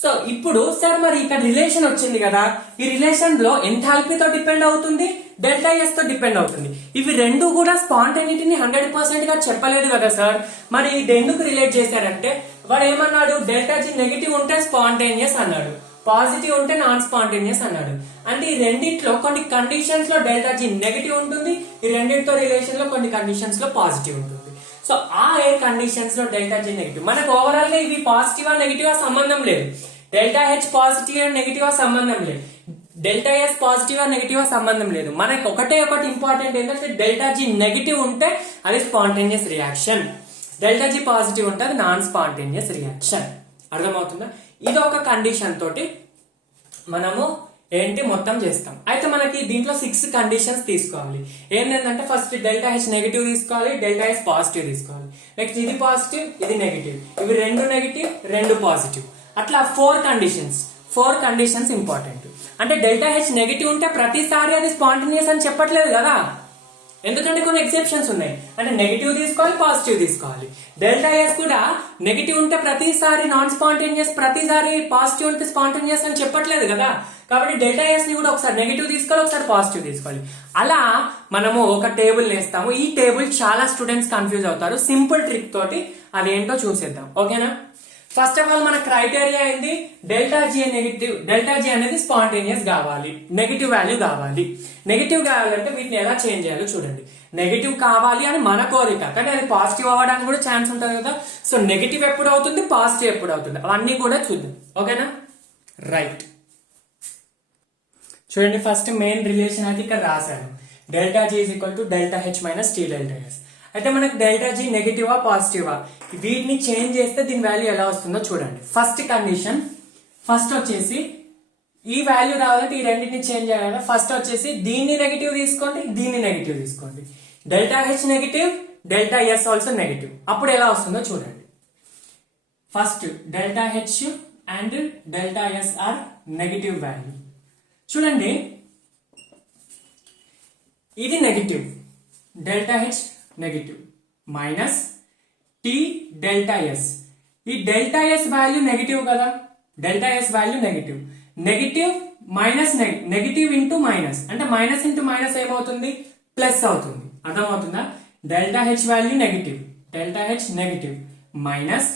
సో ఇప్పుడు సార్ మరి ఇక్కడ రిలేషన్ వచ్చింది కదా, ఈ రిలేషన్ లో ఎంథాల్పీతో డిపెండ్ అవుతుంది, డెల్టా ఎస్ తో డిపెండ్ అవుతుంది. ఇవి రెండు కూడా స్పాంటేనిటీని 100% గా చెప్పలేదు కదా సార్. మరి ఇది ఎందుకు రిలేట్ చేశారంటే వాడు ఏమన్నాడు? డెల్టా జీ నెగిటివ్ ఉంటే స్పాంటేనియస్ అన్నాడు, పాజిటివ్ ఉంటే నాన్ స్పాంటేనియస్ అన్నాడు. అంటే ఈ రెండిట్లో కొన్ని కండిషన్స్ లో డెల్టా జీ నెగిటివ్ ఉంటుంది, ఈ రెండింటితో రిలేషన్ లో కొన్ని కండిషన్స్ లో పాజిటివ్ ఉంటుంది. సో ఆ ఏ కండిషన్స్ లో డెల్టా జీ నెగిటివ్, మనకు ఓవరాల్ గా ఇవి పాజిటివ్ నెగిటివ్ సంబంధం లేదు. Delta H positive and negative సంబంధం లేదు, డెల్టా ఎస్ పాజిటివ్ నెగిటివ్ సంబంధం లేదు. మనకు ఒకటి ఇంపార్టెంట్ ఏంటంటే డెల్టా జీ నెగిటివ్ ఉంటే అది spontaneous reaction, delta G positive ఉంటే అది నాన్ స్పాంటేనియస్ రియాక్షన్. అర్థమవుతుందా? ఇది ఒక కండిషన్ తోటి మనము ఏంటి మొత్తం చేస్తాం. అయితే మనకి దీంట్లో 6 కండిషన్స్ తీసుకోవాలి. ఏంటంటే ఫస్ట్ డెల్టా హెచ్ నెగిటివ్ తీసుకోవాలి, డెల్టా ఎస్ పాజిటివ్ తీసుకోవాలి, నెక్స్ట్ ఇది పాజిటివ్ ఇది నెగిటివ్, ఇవి రెండు నెగిటివ్ రెండు పాజిటివ్, అట్లా 4 కండిషన్స్ ఇంపార్టెంట్. అంటే డెల్టా హెచ్ నెగిటివ్ ఉంటే ప్రతిసారి అది స్పాంటేనియస్ అని చెప్పట్లేదు కదా, ఎందుకంటే కొన్ని ఎక్సెప్షన్స్ ఉన్నాయి. అంటే నెగిటివ్ తీసుకోవాలి పాజిటివ్ తీసుకోవాలి. డెల్టా ఎస్ కూడా నెగిటివ్ ఉంటే ప్రతిసారి నాన్ స్పాంటేనియస్, ప్రతిసారి పాజిటివ్ ఉంటే స్పాంటేనియస్ అని చెప్పట్లేదు కదా. కాబట్టి డెల్టా ఎస్ ని కూడా ఒకసారి నెగిటివ్ తీసుకోవాలి, ఒకసారి పాజిటివ్ తీసుకోవాలి. అలా మనము ఒక టేబుల్ వేస్తాము. ఈ టేబుల్ చాలా స్టూడెంట్స్ కన్ఫ్యూజ్ అవుతారు. సింపుల్ ట్రిక్ తోటి అదేంటో చూసేద్దాం. ఓకేనా? ఫస్ట్ ఆఫ్ ఆల్ మన క్రైటీరియా ఏంది? Delta G negative, delta G అనేది స్పాంటేనియస్ కావాలి, నెగిటివ్ వాల్యూ కావాలి. నెగిటివ్ కావాలంటే వీటిని ఎలా చేంజ్ చేయాలో చూడండి. నెగిటివ్ కావాలి అని మన కోరిక, కానీ అది పాజిటివ్ అవ్వడానికి కూడా ఛాన్స్ ఉంటుంది కదా. సో నెగిటివ్ ఎప్పుడు అవుతుంది, పాజిటివ్ ఎప్పుడు అవుతుంది, అవన్నీ కూడా చూద్దాం. ఓకేనా? రైట్. చూడండి, ఫస్ట్ మెయిన్ రిలేషన్ అయితే ఇక్కడ రాశాను. Delta G is equal to delta H minus T delta S. అయితే మనకు డెల్టా జీ నెగిటివా పాజిటివా, వీటిని చేంజ్ చేస్తే దీని వాల్యూ ఎలా వస్తుందో చూడండి. ఫస్ట్ కండిషన్, ఫస్ట్ వచ్చేసి ఈ వాల్యూ రావాలంటే ఈ రెండింటిని చేంజ్ చేయాలి. ఫస్ట్ వచ్చేసి దీన్ని నెగిటివ్ తీసుకోండి, దీన్ని నెగిటివ్ తీసుకోండి. Delta H negative, delta S also negative. అప్పుడు ఎలా వస్తుందో చూడండి. First delta H and delta S are negative value. చూడండి, ఇది negative, delta H negative minus T delta S. ఈ డెల్టా ఎస్ వాల్యూ నెగిటివ్ కదా, delta S value negative, negative minus negative into minus, అంటే మైనస్ ఇంటూ మైనస్ ఏమవుతుంది? ప్లస్ అవుతుంది. అర్థమవుతుందా? Delta H value negative, delta H negative minus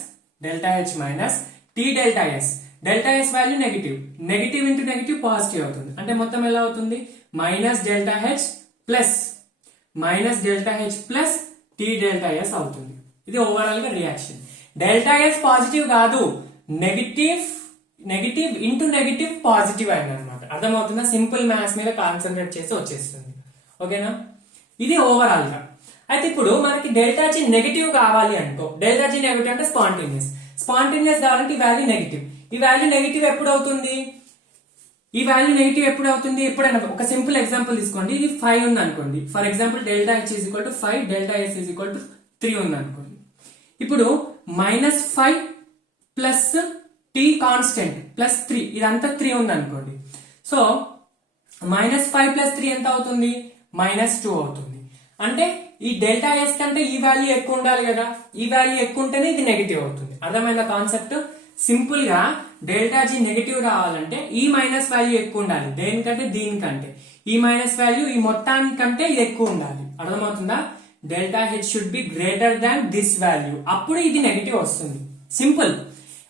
delta H minus T delta S. Delta S value negative, negative into negative positive అవుతుంది, అంటే మొత్తం ఎలా అవుతుంది? Minus delta H plus minus delta H plus T delta S అవుతుంది. ఇది ఓవరాల్ గా రియాక్షన్. డెల్టా ఎస్ పాజిటివ్ కాదు, నెగిటివ్ ఇంటూ నెగిటివ్ పాజిటివ్ అయింది అనమాట. అర్థమవుతుందా? సింపుల్ మ్యాథ్స్ మీద కాన్సన్ట్రేట్ చేసి వచ్చేస్తుంది. ఓకేనా? ఇది ఓవరాల్ గా. అయితే ఇప్పుడు మనకి డెల్టా జీ నెగిటివ్ కావాలి అనుకో, డెల్టా జీ నెగిటివ్ అంటే స్పాంటేనియస్ కావాలంటే ఈ వాల్యూ నెగిటివ్. ఈ వాల్యూ నెగిటివ్ ఎప్పుడు అవుతుంది? ఈ వాల్యూ నెగిటివ్ ఎప్పుడు అవుతుంది? ఎప్పుడైనా ఒక సింపుల్ ఎగ్జాంపుల్ తీసుకోండి. ఇది 5 ఉంది అనుకోండి. For example delta H is equal to 5, delta S is equal to 3 ఉంది అనుకోండి. ఇప్పుడు -5 ప్లస్ టీ కాన్స్టెంట్ ప్లస్ 3, ఇదంతా 3 ఉంది అనుకోండి. సో -5 ప్లస్ 3 ఎంత అవుతుంది? -2 అవుతుంది. అంటే ఈ డెల్టా ఎస్ కంటే ఈ వాల్యూ ఎక్కువ ఉండాలి కదా, ఈ వాల్యూ ఎక్కువ ఉంటేనే ఇది నెగిటివ్ అవుతుంది. అర్థమైందా కాన్సెప్ట్? సింపుల్ గా డెల్టా జీ నెగిటివ్ రావాలంటే ఈ మైనస్ వాల్యూ ఎక్కువ ఉండాలి, దేనికంటే దీనికంటే. ఈ మైనస్ వాల్యూ ఈ మొత్తానికంటే ఇది ఎక్కువ ఉండాలి. అర్థమవుతుందా? Delta H should be greater than this value, అప్పుడు ఇది నెగిటివ్ వస్తుంది. సింపుల్.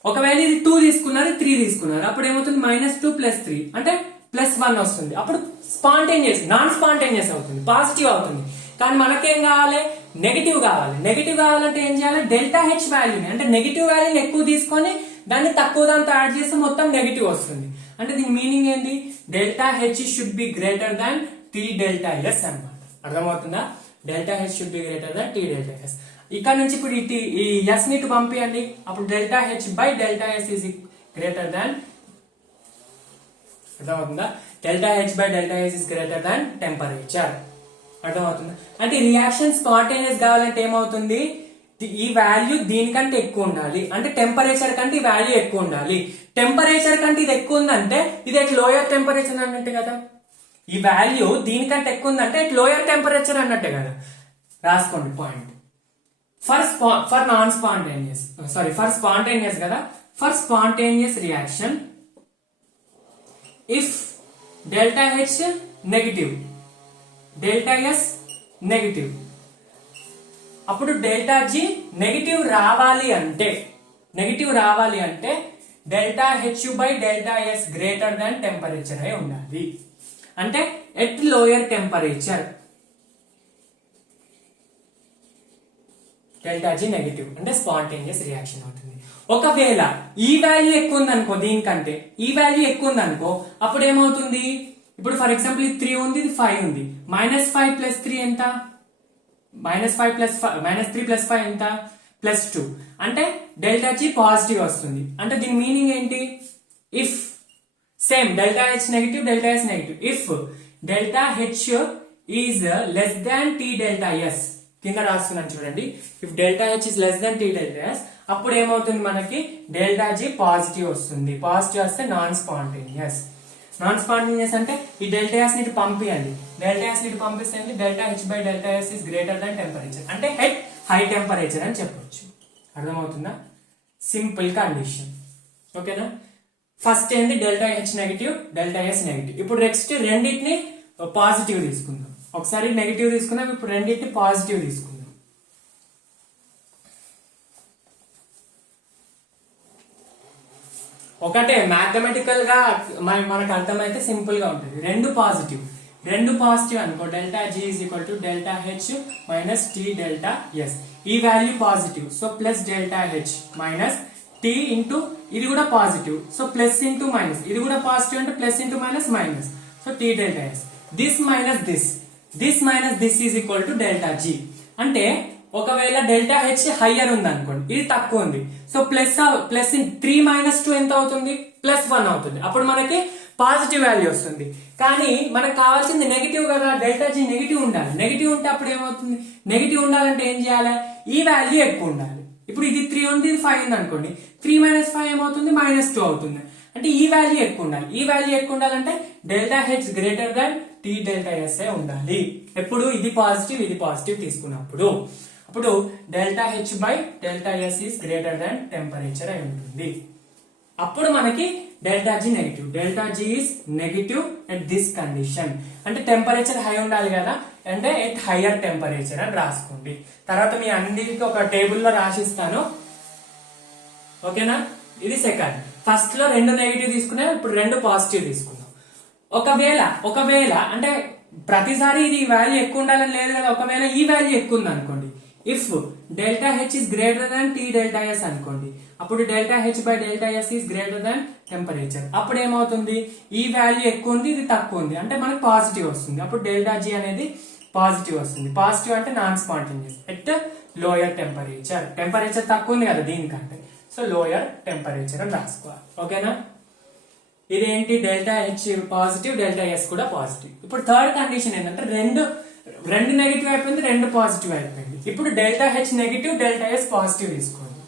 ఒకవేళ ఇది 2 తీసుకున్నారు, 3 తీసుకున్నారు, అప్పుడు ఏమవుతుంది -2 + 3 అంటే +1 వస్తుంది. అప్పుడు స్పాంటేనియస్, నాన్ స్పాంటేనియస్ అవుతుంది, పాజిటివ్ అవుతుంది. కానీ మనకేం కావాలి? నెగిటివ్ కావాలి. నెగిటివ్ కావాలంటే ఏం చేయాలి? డెల్టా హెచ్ వాల్యూని అంటే నెగిటివ్ వాల్యూని ఎక్కువ తీసుకొని దాన్ని తక్కువ దాంతో యాడ్ చేస్తే మొత్తం నెగిటివ్ వస్తుంది. అంటే దీని మీనింగ్ ఏంటి? Delta H should be greater than T delta S అన్నమాట. అర్థమవుతుందా? Delta H should be greater than T delta S. ఇక్కడ నుంచి ఇప్పుడు ఈ ఎస్ ని ఇటు పంపియండి. అప్పుడు delta H by delta S is greater than, అర్థమవుతుందా? Delta H by delta S is greater than temperature. అర్థమవుతుందా? అంటే రియాక్షన్ స్పాంటేనియస్ కావాలంటే ఏమవుతుంది? ఈ వాల్యూ దీనికంటే ఎక్కువ ఉండాలి, అంటే టెంపరేచర్ కంటే ఈ వాల్యూ ఎక్కువ ఉండాలి. టెంపరేచర్ కంటే ఇది ఎక్కువ ఉందంటే ఇది ఎట్ లోయర్ టెంపరేచర్ అన్నట్టే కదా. ఈ వాల్యూ దీనికంటే ఎక్కువ ఉందంటే ఎట్ లోయర్ టెంపరేచర్ అన్నట్టే కదా. రాసుకోండి point. For non spontaneous, sorry for spontaneous కదా. For spontaneous reaction if delta H negative, delta S negative, అప్పుడు డెల్టా జి నెగిటివ్ రావాలి అంటే delta H by delta S greater than temperature అయి ఉండాలి. అంటే at lower temperature delta G negative అంటే స్పాంటేనియస్ రియాక్షన్ అవుతుంది. ఒకవేళ ఈ వాల్యూ ఎక్కువ ఉంది అనుకో, దీనికంటే ఈ వాల్యూ ఎక్కువ ఉంది అనుకో, అప్పుడు ఏమవుతుంది? ఇప్పుడు ఫర్ ఎగ్జాంపుల్ ఇది 3 ఉంది, ఇది 5 ఉంది. -5 + 3 ఎంత? -3 + 5 ఎంత? +2. అంటే డెల్టా జి పాజిటివ్ వస్తుంది. అంటే దీని మీనింగ్ ఏంటి? If same delta H negative, delta S negative, if delta H is less than T delta S, కింద రాస్తున్నాను చూడండి. If delta H is less than T delta S, అప్పుడు ఏమవుతుంది? మనకి డెల్టా జి పాజిటివ్ వస్తుంది. పాజిటివ్ వస్తే నాన్ స్పాంటేనియస్. నాన్ స్పాంటేనియస్ అంటే ఈ డెల్టా ఎస్ ని పంపియండి. డెల్టా ఎస్ ని పంపిస్తే delta H by delta yes is greater than temperature, అంటే హెట్ హై టెంపరేచర్ అని చెప్పొచ్చు. అర్థమవుతుందా? Simple condition. ఓకేనా? ఫస్ట్ ఏంది? Delta H negative, delta S negative. ఇప్పుడు నెక్స్ట్ రెండింటిని పాజిటివ్ తీసుకుందాం. ఒకసారి నెగిటివ్ తీసుకున్నాం, ఇప్పుడు రెండింటిని పాజిటివ్ తీసుకుందాం. ఒకటే మ్యాథమెటికల్ గా మనకు అర్థమైతే సింపుల్ గా ఉంటుంది. రెండు పాజిటివ్ అనుకో, delta G is equal to delta H minus T delta S. ఈ value positive, so plus delta H minus T into ఇది కూడా positive, so plus into minus, ఇది కూడా పాజిటివ్ అంటే plus into minus minus, so T delta S. This minus this is equal to delta G. అంటే ఒకవేళ డెల్టా హెచ్ హయ్యర్ ఉంది అనుకోండి, ఇది తక్కువ ఉంది, సో ప్లస్ 3 - 2 ఎంత అవుతుంది? +1 అవుతుంది. అప్పుడు మనకి పాజిటివ్ వాల్యూ వస్తుంది. కానీ మనకు కావాల్సింది నెగిటివ్ కదా, డెల్టా జి నెగిటివ్ ఉండాలి. నెగిటివ్ ఉంటే అప్పుడు ఏమవుతుంది? నెగిటివ్ ఉండాలంటే ఏం చేయాలి? ఈ వాల్యూ ఎక్కువ ఉండాలి. ఇప్పుడు ఇది 3 ఉంది, ఇది 5 ఉంది అనుకోండి, 3 - 5 ఏమవుతుంది? -2 అవుతుంది. అంటే ఈ వాల్యూ ఎక్కువ ఉండాలి. ఈ వాల్యూ ఎక్కువ ఉండాలంటే delta H greater than T delta S ఉండాలి. ఎప్పుడు ఇది పాజిటివ్ తీసుకున్నప్పుడు, అప్పుడు delta H by delta S is greater than temperature అయి ఉంటుంది. అప్పుడు మనకి delta G negative, delta G is negative at this condition. అంటే టెంపరేచర్ హై ఉండాలి కదా, అంటే ఎట్ హైయర్ టెంపరేచర్ అని రాసుకోండి. తర్వాత మీ అన్నిటికీ ఒక టేబుల్లో రాసిస్తాను. ఓకేనా? ఇది సెకండ్. ఫస్ట్ లో 2 నెగిటివ్ తీసుకున్నాం, ఇప్పుడు 2 పాజిటివ్ తీసుకున్నాం. ఒకవేళ అంటే ప్రతిసారి ఇది వాల్యూ ఎక్కువ ఉండాలని లేదు కదా. ఒకవేళ ఈ వాల్యూ ఎక్కువ ఉంది అనుకోండి, if delta H is greater than T delta S అనుకోండి, అప్పుడు delta H by delta S is greater than temperature. అప్పుడు ఏమవుతుంది? ఈ వాల్యూ ఎక్కువ ఉంది, ఇది తక్కువ ఉంది, అంటే మనకు పాజిటివ్ వస్తుంది. అప్పుడు డెల్టా జి అనేది పాజిటివ్ వస్తుంది. పాజిటివ్ అంటే non spontaneous at lower temperature. Temperature తక్కువ ఉంది కదా దీనికంటే, సో లోయర్ టెంపరేచర్ అని రాసుకోవాలి. ఓకేనా? ఇదేంటి? Delta H positive, delta S కూడా పాజిటివ్. ఇప్పుడు థర్డ్ కండిషన్ ఏంటంటే రెండు నెగిటివ్ అయిపోయింది, 2 పాజిటివ్ అయిపోయింది. ఇప్పుడు delta H negative, delta S positive తీసుకోండి.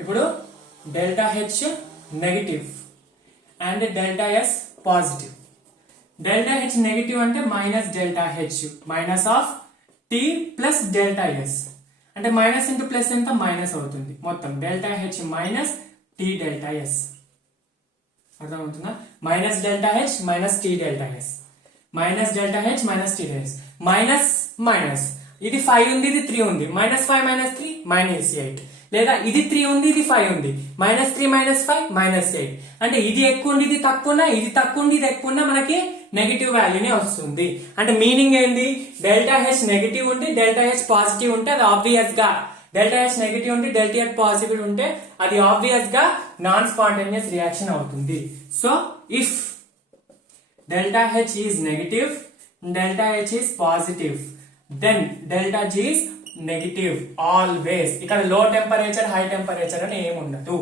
ఇప్పుడు delta H negative and delta S positive. Delta H negative అంటే minus delta H minus of T plus delta S, అంటే మైనస్ ఇంటూ ప్లస్ ఎంత? మైనస్ అవుతుంది. మొత్తం delta H minus T delta S. అర్థమవుతుందా? Minus delta H minus T delta S minus delta H minus T days minus minus ఇది 5 ఉంది ఇది 3 ఉంది -5 -3 -8 లేదా ఇది 3 ఉంది ఇది 5 ఉంది -3 -5 -8 అంటే ఇది ఎక్కువ ఉంది ఇది తక్కువ ఉన్నా ఇది తక్కువ ఉంది ఇది ఎక్కువ ఉన్నా మనకి నెగిటివ్ వాల్యూనే వస్తుంది అంటే మీనింగ్ ఏంది డెల్టా హెచ్ నెగిటివ్ ఉండి డెల్టా హెచ్ పాజిటివ్ ఉంటే అది ఆబ్వియస్ గా డెల్టా హెచ్ నెగిటివ్ ఉండి డెల్టా హెచ్ పాజిటివ్ ఉంటే అది ఆబ్వియస్ గా నాన్ స్పాంటేనియస్ రియాక్షన్ అవుతుంది so if delta H is negative delta H is positive then delta G is negative always ఇక్కడ లో టెంపరేచర్ హై టెంపరేచర్ అని ఏమి ఉండదు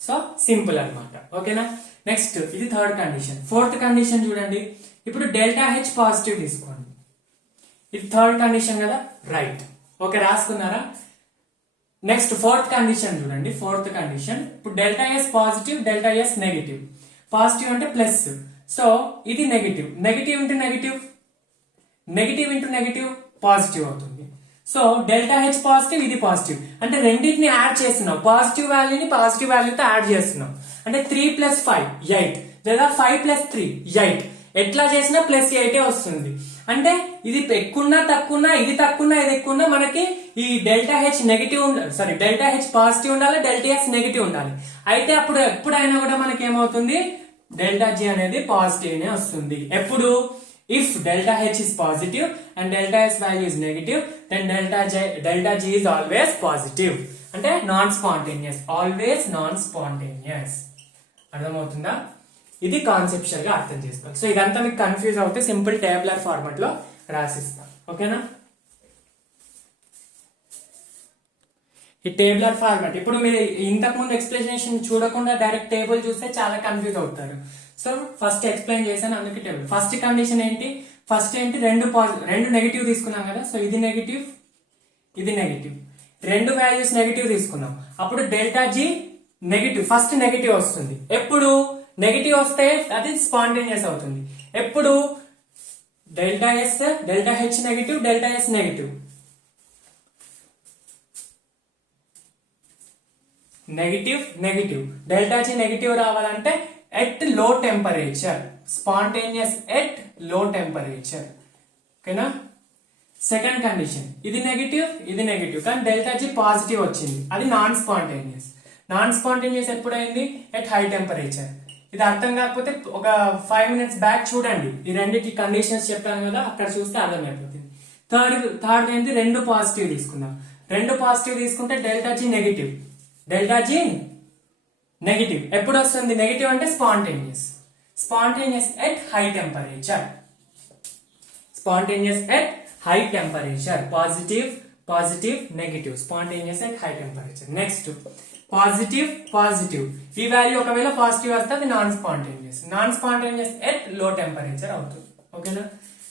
సో సింపుల్ అన్నమాట ఓకేనా నెక్స్ట్ ఇది థర్డ్ కండిషన్ ఫోర్త్ కండిషన్ చూడండి ఇప్పుడు డెల్టా హెచ్ పాజిటివ్ తీసుకోండి ఇది థర్డ్ కండిషన్ కదా రైట్ ఓకే రాసుకున్నారా నెక్స్ట్ ఫోర్త్ కండిషన్ చూడండి ఫోర్త్ కండిషన్ ఇప్పుడు delta S positive delta S negative positive అంటే ప్లస్ సో ఇది negative negative into negative negative into negative positive అవుతుంది సో డెల్టా హెచ్ పాజిటివ్ ఇది పాజిటివ్ అంటే రెండింటిని యాడ్ చేస్తున్నాం పాజిటివ్ వాల్యూని పాజిటివ్ వాల్యూతో యాడ్ చేస్తున్నాం అంటే 3 + 5 8 లేదా 5 + 3 8 ఎట్లా చేసినా +8 వస్తుంది అంటే ఇది ఎక్కువన్నా తక్కువన్నా ఇది తక్కువన్నా ఇది ఎక్కువన్నా మనకి ఈ delta H negative sorry delta H positive ఉండాలి డెల్టా ఎస్ నెగిటివ్ ఉండాలి అయితే అప్పుడు ఎప్పుడైనా కూడా మనకి ఏమవుతుంది డెల్టా జీ అనేది పాజిటివ్ నే వస్తుంది ఎప్పుడు if delta h is positive and delta s value is negative then delta g is always positive అంటే non spontaneous always non spontaneous అర్థమవుతుందా ఇది కాన్సెప్చువల్ గా అర్థం చేసుకోవాలి సో ఇదంతా మీకు కన్ఫ్యూజ్ అవుతే సింపుల్ టేబులర్ ఫార్మాట్ లో రాసిస్తాం ఓకేనా ఈ టేబులర్ ఫార్మాట్ ఇప్పుడు మీరు ఇంతకు ముందు ఎక్స్ప్లెనేషన్ చూడకుండా డైరెక్ట్ టేబుల్ చూస్తే చాలా కన్ఫ్యూజ్ అవుతారు సో ఫస్ట్ ఎక్స్ప్లెయిన్ చేశాను అందుకే టేబుల్ ఫస్ట్ కండిషన్ ఏంటి ఫస్ట్ ఏంటి రెండు నెగిటివ్ తీసుకున్నాం కదా సో ఇది నెగిటివ్ ఇది నెగిటివ్ రెండు వాల్యూస్ నెగిటివ్ తీసుకున్నాం అప్పుడు delta G negative first negative వస్తుంది ఎప్పుడు నెగిటివ్ వస్తే అది స్పాంటేనియస్ అవుతుంది ఎప్పుడు delta S delta H negative delta S negative negative negative delta G negative రావాలంటే at low temperature spontaneous at low temperature ఓకేనా సెకండ్ కండిషన్ ఇది నెగిటివ్ కానీ డెల్టా జీ పాజిటివ్ వచ్చింది అది నాన్ స్పాంటేనియస్ ఎప్పుడైంది ఎట్ హై టెంపరేచర్ ఇది అర్థం కాకపోతే ఒక 5 minutes బ్యాక్ చూడండి ఈ రెండింటి కండిషన్స్ చెప్పాను కదా అక్కడ చూస్తే అర్థమైపోతుంది థర్డ్ ఏంటి రెండు పాజిటివ్ తీసుకుందాం రెండు పాజిటివ్ తీసుకుంటే డెల్టా జీ నెగిటివ్ ఎప్పుడు వస్తుంది నెగిటివ్ అంటే spontaneous at high temperature positive negative spontaneous at high temperature next positive ఈ వాల్యూ ఒకవేళ పాజిటివ్ వస్తే అది non spontaneous at low temperature అవుతుంది ఓకేనా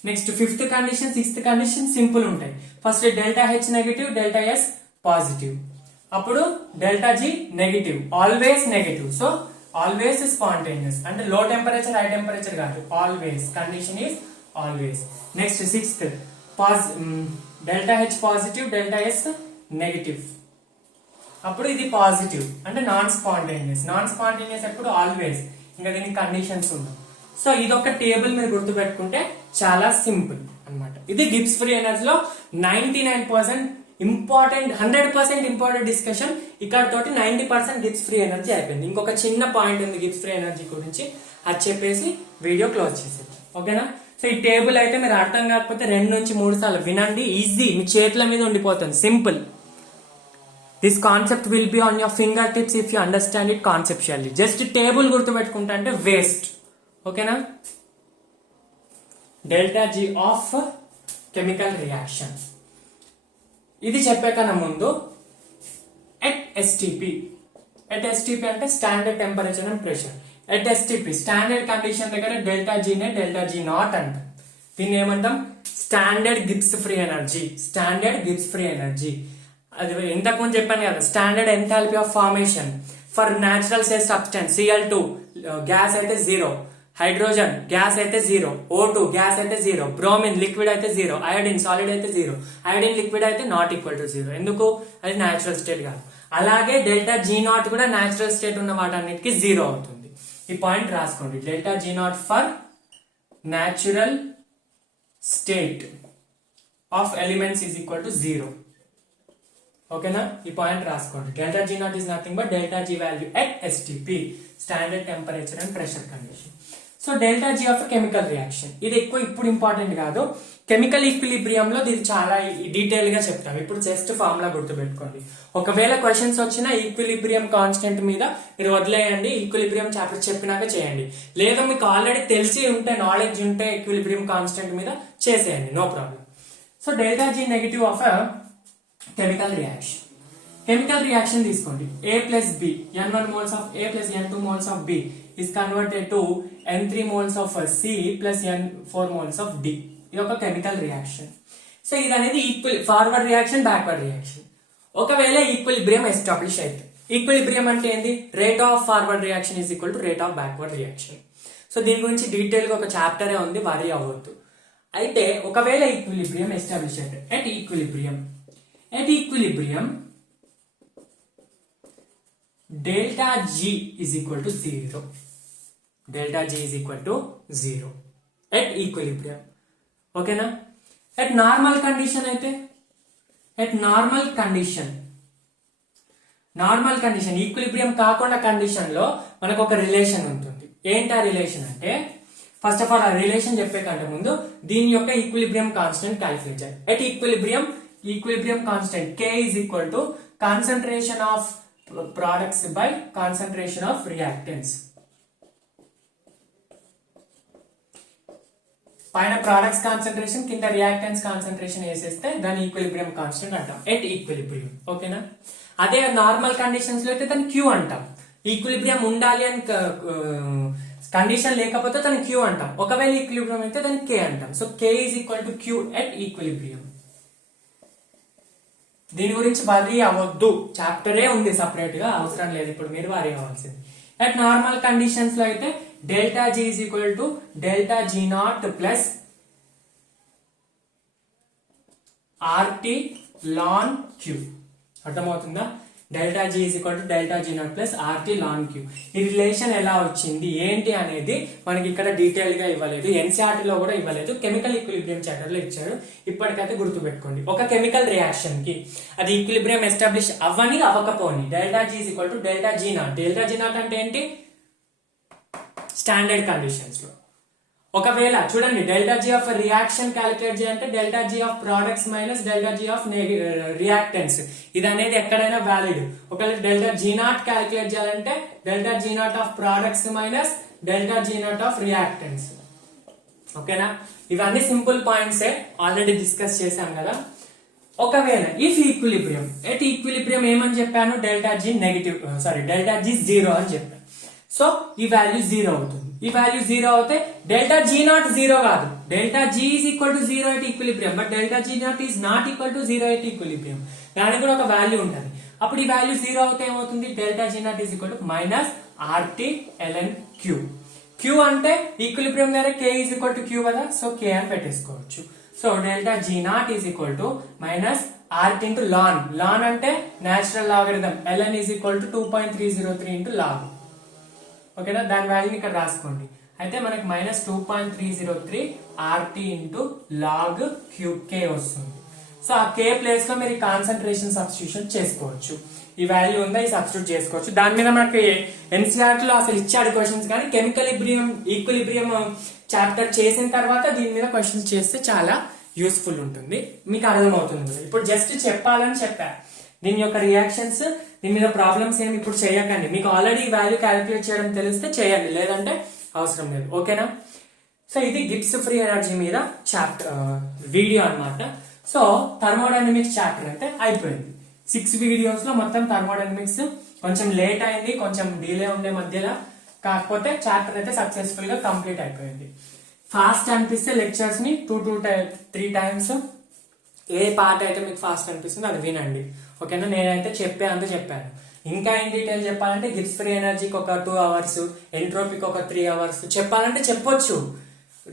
next fifth condition sixth condition simple ఉంటాయి first delta H negative delta S positive అప్పుడు delta G negative always negative so always spontaneous అంటే లో టెంపరేచర్ హై టెంపరేచర్ కాదు always condition is always next sixth delta H positive delta S negative అప్పుడు ఇది పాజిటివ్ అంటే నాన్ స్పాంటేనియస్ ఎప్పుడు ఆల్వేస్ ఇంకా దీనికి కండిషన్స్ ఉండవు సో ఇదొక టేబుల్ మీరు గుర్తుపెట్టుకుంటే చాలా సింపుల్ అన్నమాట ఇది గిబ్స్ ఫ్రీ ఎనర్జీలో 99% ఇంపార్టెంట్ 100% ఇంపార్టెంట్ డిస్కషన్ ఇక్కడ తోటి 90% గిబ్స్ ఫ్రీ ఎనర్జీ అయిపోయింది ఇంకొక చిన్న పాయింట్ ఉంది గిబ్స్ ఫ్రీ ఎనర్జీ గురించి అది చెప్పేసి వీడియో క్లోజ్ చేసేది ఓకేనా సో ఈ టేబుల్ అయితే మీరు అర్థం కాకపోతే 2 నుంచి 3 సార్లు వినండి ఈజీ మీ చేతుల మీద ఉండిపోతుంది simple this concept will be on your finger tips if you understand it conceptually just table గుర్తుపెట్టుకుంటా అంటే వేస్ట్ ఓకేనా delta G of chemical reaction ఇది చెప్పే కన్నా ముందు ఎట్ ఎస్టిపి అంటే standard temperature and pressure at STP standard condition దగ్గర డెల్టా జీనే డెల్టా జీ నాట్ అంటాం దీన్ని ఏమంటాం స్టాండర్డ్ గిబ్స్ ఫ్రీ ఎనర్జీ అది ఇంతకుముందు చెప్పాను కదా standard enthalpy of formation for natural cell substance Cl2 gas అయితే 0 హైడ్రోజన్ గ్యాస్ అయితే 0 O2 గ్యాస్ అయితే 0 బ్రోమిన్ లిక్విడ్ అయితే 0 అయోడిన్ సాలిడ్ అయితే 0 అయోడిన్ లిక్విడ్ అయితే నాట్ ఈక్వల్ టు 0 ఎందుకు అది న్యాచురల్ స్టేట్ కాదు అలాగే డెల్టా జీ నాట్ కూడా న్యాచురల్ స్టేట్ ఉన్న వాటన్నిటికీ 0 అవుతుంది ఈ పాయింట్ రాసుకోండి delta G naught for natural state of elements is equal to 0. ఓకేనా, ఈ పాయింట్ రాసుకోండి. Delta G naught is nothing but delta G value at STP, standard temperature and pressure condition. So delta G of chemical reaction ఇది ఎక్కువ ఇప్పుడు ఇంపార్టెంట్ కాదు, కెమికల్ ఈక్విలిబ్రియం లో దీన్ని చాలా డీటెయిల్ గా చెప్తాం. ఇప్పుడు జస్ట్ ఫార్ములా గుర్తుపెట్టుకోండి. ఒకవేళ క్వశ్చన్స్ వచ్చినా ఈక్విలిబ్రియం కాన్స్టెంట్ మీద మీరు వదిలేయండి, ఈక్విలిబ్రియం చాప్టర్ చెప్పినాక చేయండి. లేదా మీకు ఆల్రెడీ తెలిసి ఉంటే, నాలెడ్జ్ ఉంటే ఈక్విలిబ్రియం కాన్స్టెంట్ మీద చేసేయండి, no problem. So delta G negative of chemical reaction. Chemical reaction తీసుకోండి. A plus B, N1 moles of A plus N2 moles of B is converted to N3 moles of C plus N4 moles of D. ఇది ఒక కెమికల్ రియాక్షన్. సో ఇది అనేది equal forward reaction, backward reaction. ఒకవేళ ఈక్విలిబ్రియం ఎస్టాబ్లిష్ అయితే, ఈక్విలిబ్రియం అంటే ఏంటి? Rate of forward reaction is equal to rate of backward reaction. So దీని గురించి డీటెయిల్ గా ఒక చాప్టరే ఉంది, వరీ అవ్వద్దు. అయితే ఒకవేళ ఈక్విలిబ్రియం ఎస్టాబ్లిష్ అయితే, at equilibrium delta G is equal to 0. Delta G is equal to 0 at equilibrium. Okay na? At normal condition అయితే, at normal condition ఈక్విలిబ్రియం కాకుండా కండిషన్ లో మనకు ఒక రిలేషన్ ఉంటుంది. ఏంటి ఆ రిలేషన్ అంటే, ఫస్ట్ ఆఫ్ ఆల్ ఆ రిలేషన్ చెప్పే కంటే ముందు దీని యొక్క ఈక్విలిబ్రియం కాన్స్టెంట్ క్యాలిక్యులేట్ చేయాలి. At equilibrium constant K is equal to concentration of products by concentration of reactants. పైన products concentration, కింద reactants concentration వేసేస్తే దాని ఈక్విలిబ్రియం కాన్స్టెంట్ అంటాం, ఎట్ ఈక్విలిబ్రియం. ఓకేనా? అదే నార్మల్ కండిషన్స్ లో అయితే దాన్ని Q అంటాం. ఈక్విలిబ్రియం ఉండాలి అని కండిషన్ లేకపోతే దాన్ని Q అంటాం. ఒకవేళ ఈక్విలిబ్రియం అయితే దాన్ని K అంటాం. So K is equal to Q at equilibrium. దీని గురించి వరీ అవ్వద్దు, చాప్టరే ఉంది సపరేట్ గా, అవసరం లేదు ఇప్పుడు మీరు వరీ అవ్వాల్సింది. అట్ నార్మల్ కండిషన్స్ లో అయితే delta G is equal to delta G naught plus RT ln Q. అర్థమవుతుందా? Delta G is equal to delta G naught plus RT ln Q. ఈ రిలేషన్ ఎలా వచ్చింది ఏంటి అనేది మనకి ఇక్కడ డీటెయిల్ గా ఇవ్వలేదు, ఎన్సీఆర్టీ లో కూడా ఇవ్వలేదు, కెమికల్ ఈక్విలిబ్రియం చాప్టర్ లో ఇచ్చారు. ఇప్పటికైతే గుర్తుపెట్టుకోండి, ఒక కెమికల్ రియాక్షన్ కి అది ఈక్విలిబ్రియం ఎస్టాబ్లిష్ అవ్వకపోని delta G is equal to delta G naught. Delta G naught అంటే ఏంటి? స్టాండర్డ్ కండిషన్స్ లో. ఒకవేళ చూడండి, delta G of reaction calculate చేయాలంటే delta G of products minus delta G of reactants, ఇది అనేది ఎక్కడైనా వ్యాలిడ్. ఒకవేళ డెల్టా జీ నాట్ క్యాలిక్యులేట్ చేయాలంటే delta G naught of products minus delta G naught of reactants. ఓకేనా? ఇవన్నీ సింపుల్ పాయింట్సే, ఆల్రెడీ డిస్కస్ చేశాం కదా. ఒకవేళ ఇఫ్ ఈక్విలిబ్రియం, ఎట్ ఈక్విలిబ్రియం ఏమని చెప్పాను? డెల్టా జీ డెల్టా జీ 0 అని చెప్పాను. సో ఈ వాల్యూ 0 అవుతుంది. ఈ వాల్యూ 0 అవుతే డెల్టా జీ నాట్ 0 కాదు, delta G is equal to 0 at equilibrium, but delta G naught is not equal to 0 at equilibrium. దానికి కూడా ఒక వాల్యూ ఉంటుంది. అప్పుడు ఈ వాల్యూ 0 అవుతే ఏమవుతుంది? Delta G naught is equal to minus RT LN Q. Q అంటే ఈక్విలిబ్రియం దగ్గర K is equal to Q కదా, సో K అని పెట్టేసుకోవచ్చు. So delta G naught is equal to minus RT into ln. Ln అంటే natural logarithm, LN is equal to 2.303 into log. ఓకేనా? దాని వాల్యూని ఇక్కడ రాసుకోండి. అయితే మనకి minus 2.303 RT into log cube K వస్తుంది. సో ఆ కే ప్లేస్ లో మీరు కాన్సన్ట్రేషన్ సబ్స్టిట్యూషన్ చేసుకోవచ్చు. ఈ వాల్యూ ఉందా, ఈ సబ్స్టిట్యూట్ చేసుకోవచ్చు. దాని మీద మనకి ఎన్సీఆర్టీ లో అసలు ఇచ్చాడు క్వశ్చన్స్, కానీ కెమికల్ ఈక్విలిబ్రియం చాప్టర్ చేసిన తర్వాత దీని మీద క్వశ్చన్స్ చేస్తే చాలా యూస్ఫుల్ ఉంటుంది, మీకు అర్థమవుతుంది. ఇప్పుడు జస్ట్ చెప్పాలని చెప్పా, దీని యొక్క రియాక్షన్స్, దీని మీద ప్రాబ్లమ్స్ ఏమి ఇప్పుడు చేయకండి. మీకు ఆల్రెడీ వాల్యూ క్యాలిక్యులేట్ చేయడం తెలిస్తే చేయండి, లేదంటే అవసరం లేదు. ఓకేనా? సో ఇది గిబ్స్ ఫ్రీ ఎనర్జీ మీద చాప్టర్ వీడియో అన్నమాట. సో థర్మోడైనమిక్స్ చాప్టర్ అయితే అయిపోయింది. 6 వీడియోస్ లో మొత్తం థర్మోడైనమిక్స్ కొంచెం లేట్ అయింది, కొంచెం డిలే ఉండే మధ్యలో, కాకపోతే చాప్టర్ అయితే సక్సెస్ఫుల్ గా కంప్లీట్ అయిపోయింది. ఫాస్ట్ అనిపిస్తే లెక్చర్స్ ని 2 to 3 టైమ్స్, ఏ పార్ట్ అయితే మీకు ఫాస్ట్ అనిపిస్తుందో అది వినండి. ఓకేనా? నేనైతే చెప్పాను. ఇంకా ఏం డీటెయిల్ చెప్పాలంటే గిబ్స్ ఫ్రీ ఎనర్జీకి ఒక 2 hours, ఎంట్రోపీకి ఒక 3 hours చెప్పాలంటే చెప్పొచ్చు.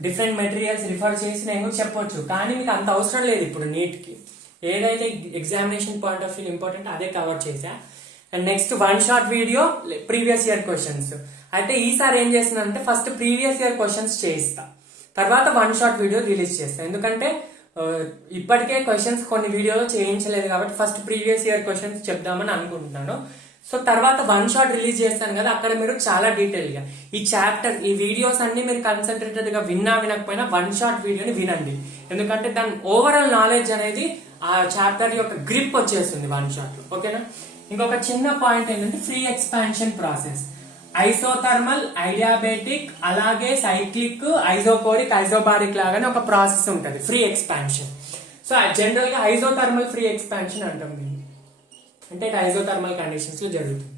డిఫరెంట్ మెటీరియల్స్ రిఫర్ చేసి నేను చెప్పొచ్చు, కానీ మీకు అంత అవసరం లేదు. ఇప్పుడు నీట్ కి ఏదైతే examination point of view important అదే కవర్ చేశా. And next 1 short video previous year questions. అయితే ఈసారి ఏం చేస్తున్నానంటే ఫస్ట్ ప్రీవియస్ ఇయర్ క్వశ్చన్స్ చేయిస్తా. తర్వాత వన్ షాట్ వీడియో రిలీజ్ చేస్తాను. ఎందుకంటే ఇప్పటికే క్వశ్చన్స్ కొన్ని వీడియోలో చేయించలేదు కాబట్టి ఫస్ట్ ప్రీవియస్ ఇయర్ క్వశ్చన్స్ చెప్దామని అనుకుంటున్నాను. సో తర్వాత వన్ షాట్ రిలీజ్ చేస్తాను కదా, అక్కడ మీరు చాలా డీటెయిల్ గా ఈ చాప్టర్ ఈ వీడియోస్ అన్ని మీరు కన్సన్ట్రేటెడ్ గా వినకపోయినా వన్ షాట్ వీడియోని వినండి. ఎందుకంటే దాని ఓవరాల్ నాలెడ్జ్ అనేది ఆ చాప్టర్ యొక్క గ్రిప్ వచ్చేస్తుంది వన్ షాట్ లో. ఓకేనా. ఇంకొక చిన్న పాయింట్ ఏంటంటే ఫ్రీ ఎక్స్పాన్షన్ ప్రాసెస్, ఐసోథర్మల్, ఐడియాబెటిక్, అలాగే సైక్లిక్, ఐసోకోరిక్, ఐసోబారిక్ లాగానే ఒక ప్రాసెస్ ఉంటుంది ఫ్రీ ఎక్స్పాన్షన్. సో జనరల్ గా ఐసోథర్మల్ ఫ్రీ ఎక్స్పాన్షన్ అంటాం దీన్ని. అంటే ఐసోథర్మల్ కండిషన్స్ లో జరుగుతుంది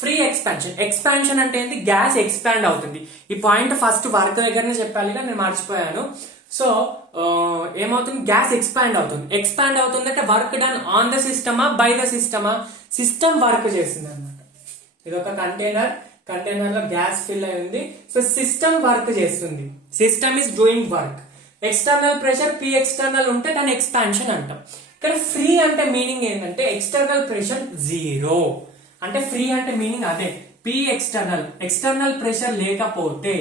ఫ్రీ ఎక్స్పాన్షన్. ఎక్స్పాన్షన్ అంటే ఏంటి? గ్యాస్ ఎక్స్పాండ్ అవుతుంది. ఈ పాయింట్ ఫస్ట్ వర్క్ దగ్గరనే చెప్పాలి, నేను మర్చిపోయాను. సో ఏమవుతుంది? గ్యాస్ ఎక్స్పాండ్ అవుతుంది. ఎక్స్పాండ్ అవుతుంది అంటే వర్క్ డన్ ఆన్ ద సిస్టమా, బై ద సిస్టమా? సిస్టమ్ వర్క్ చేస్తుంది అనమాట. ఇది ఒక కంటైనర్ లో గ్యాస్ ఫిల్ అయి ఉంది. సో సిస్టమ్ వర్క్ చేస్తుంది. System is doing work. External pressure P external ఉంటే దాన్ని ఎక్స్పాన్షన్ అంటాం. కానీ ఫ్రీ అంటే మీనింగ్ ఏంటంటే ఎక్స్టర్నల్ ప్రెషర్ జీరో. అంటే ఫ్రీ అంటే మీనింగ్ అదే, పి ఎక్స్టర్నల్ ప్రెషర్ లేకపోతే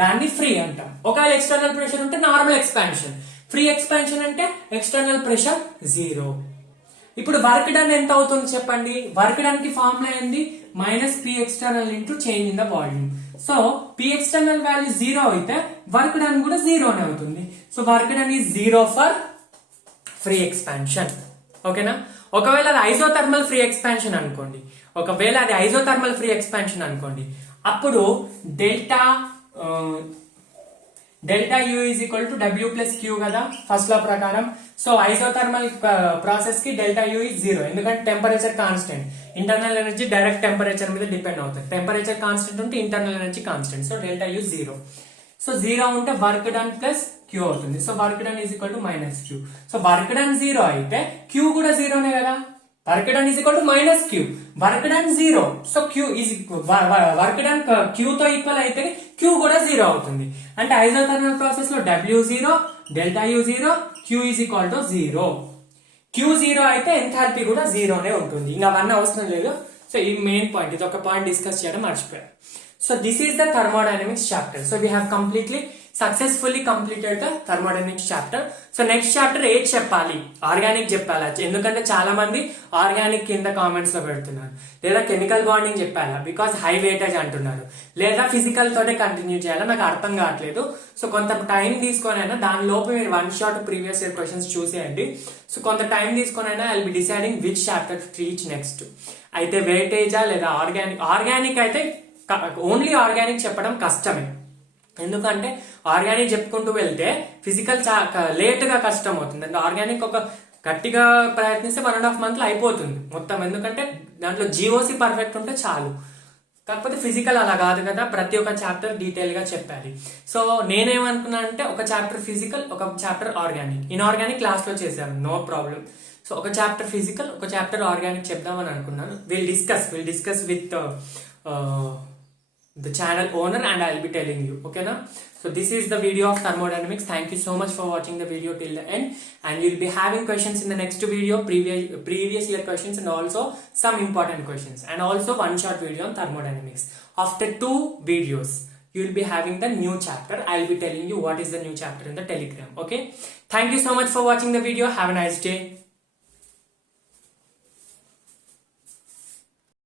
దాన్ని ఫ్రీ అంటాం. ఒకవేళ ఎక్స్టర్నల్ ప్రెషర్ ఉంటే నార్మల్ ఎక్స్పాన్షన్. ఫ్రీ ఎక్స్పాన్షన్ అంటే ఎక్స్టర్నల్ ప్రెషర్ జీరో. ఇప్పుడు వర్క్ డన్ ఎంత అవుతుంది చెప్పండి? వర్క్ డన్ కి ఫార్ములా ఏంది? Minus P external into change in the volume. So P external value zero అయితే వర్క్ డన్ కూడా జీరోనే అవుతుంది. So work done is zero for free expansion. ఓకేనా. ఒకవేళ అది ఐసోథర్మల్ ఫ్రీ ఎక్స్పాన్షన్ అనుకోండి, అప్పుడు delta U is equal to W plus Q కదా ఫస్ట్ లా ప్రకారం. సో ఐసోథర్మల్ ప్రాసెస్ కి డెల్టా యూ ఈజ్ జీరో, ఎందుకంటే temperature constant. Internal energy direct temperature మీద డిపెండ్ అవుతుంది. టెంపరేచర్ కాన్స్టెంట్ ఉంటే internal energy constant. So delta U zero. So zero ఉంటే వర్క్ డన్ ప్లస్ క్యూ అవుతుంది. So work done is equal to minus Q. So work done zero అయితే క్యూ కూడా జీరోనే కదా. Work done is equal to minus Q. Work done zero. So Q is work done Q తో ఈక్వల్ అయితే క్యూ కూడా జీరో అవుతుంది. అంటే ఐసోథర్మల్ ప్రాసెస్ లో W zero, delta U zero, Q is equal to zero. Q zero అయితే ఎంథాల్పీ కూడా జీరోనే ఉంటుంది. ఇంకా అవన్నీ అవసరం లేదు. సో ఈ మెయిన్ పాయింట్, ఇది ఒక పాయింట్ డిస్కస్ చేయడం మర్చిపోయారు. So this is the thermodynamics chapter. So we have successfully completed the thermodynamics chapter. So next chapter 8 చెప్పాలి, ఆర్గానిక్ చెప్పాలా. ఎందుకంటే చాలా మంది ఆర్గానిక్ కింద కామెంట్స్ లో పెడుతున్నారు, లేదా కెమికల్ బాండింగ్ చెప్పాలా బికాస్ హై వెయిటేజ్ అంటున్నారు, లేదా ఫిజికల్ తోటే కంటిన్యూ చేయాలా, నాకు అర్థం కావట్లేదు. సో కొంత టైం తీసుకొని అయినా దాని లోపు మీరు one shot previous year questions చూసేయండి. సో కొంత టైం తీసుకొని అయినా I will be deciding which chapter to teach next. అయితే వెయిటేజా లేదా ఆర్గానిక్ అయితే ఓన్లీ ఆర్గానిక్ చెప్పడం కష్టమే. ఎందుకంటే ఆర్గానిక్ చెప్పుకుంటూ వెళ్తే ఫిజికల్ లేట్ గా కష్టం అవుతుంది. అంటే ఆర్గానిక్ ఒక గట్టిగా ప్రయత్నిస్తే 1.5 months అయిపోతుంది మొత్తం. ఎందుకంటే దాంట్లో జీఓసి పర్ఫెక్ట్ ఉంటే చాలు. కాకపోతే ఫిజికల్ అలా కాదు కదా, ప్రతి ఒక్క చాప్టర్ డీటెయిల్ గా చెప్పాలి. సో నేనేమనుకున్నా అంటే ఒక చాప్టర్ ఫిజికల్, ఒక చాప్టర్ ఆర్గానిక్. ఇన్ఆర్గానిక్ క్లాస్ లో చేశాను, నో ప్రాబ్లం. సో ఒక చాప్టర్ ఫిజికల్, ఒక చాప్టర్ ఆర్గానిక్ చెప్దామని అనుకున్నాను. Will discuss with the channel owner and I'll be telling you. Okay na? So this is the video of thermodynamics. Thank you so much for watching the video till the end, and we'll be having questions in the next video, previous year questions, and also some important questions, and also one short video on thermodynamics. After 2 videos you will be having the new chapter. I'll be telling you what is the new chapter in the Telegram. Okay, thank you so much for watching the video. Have a nice day.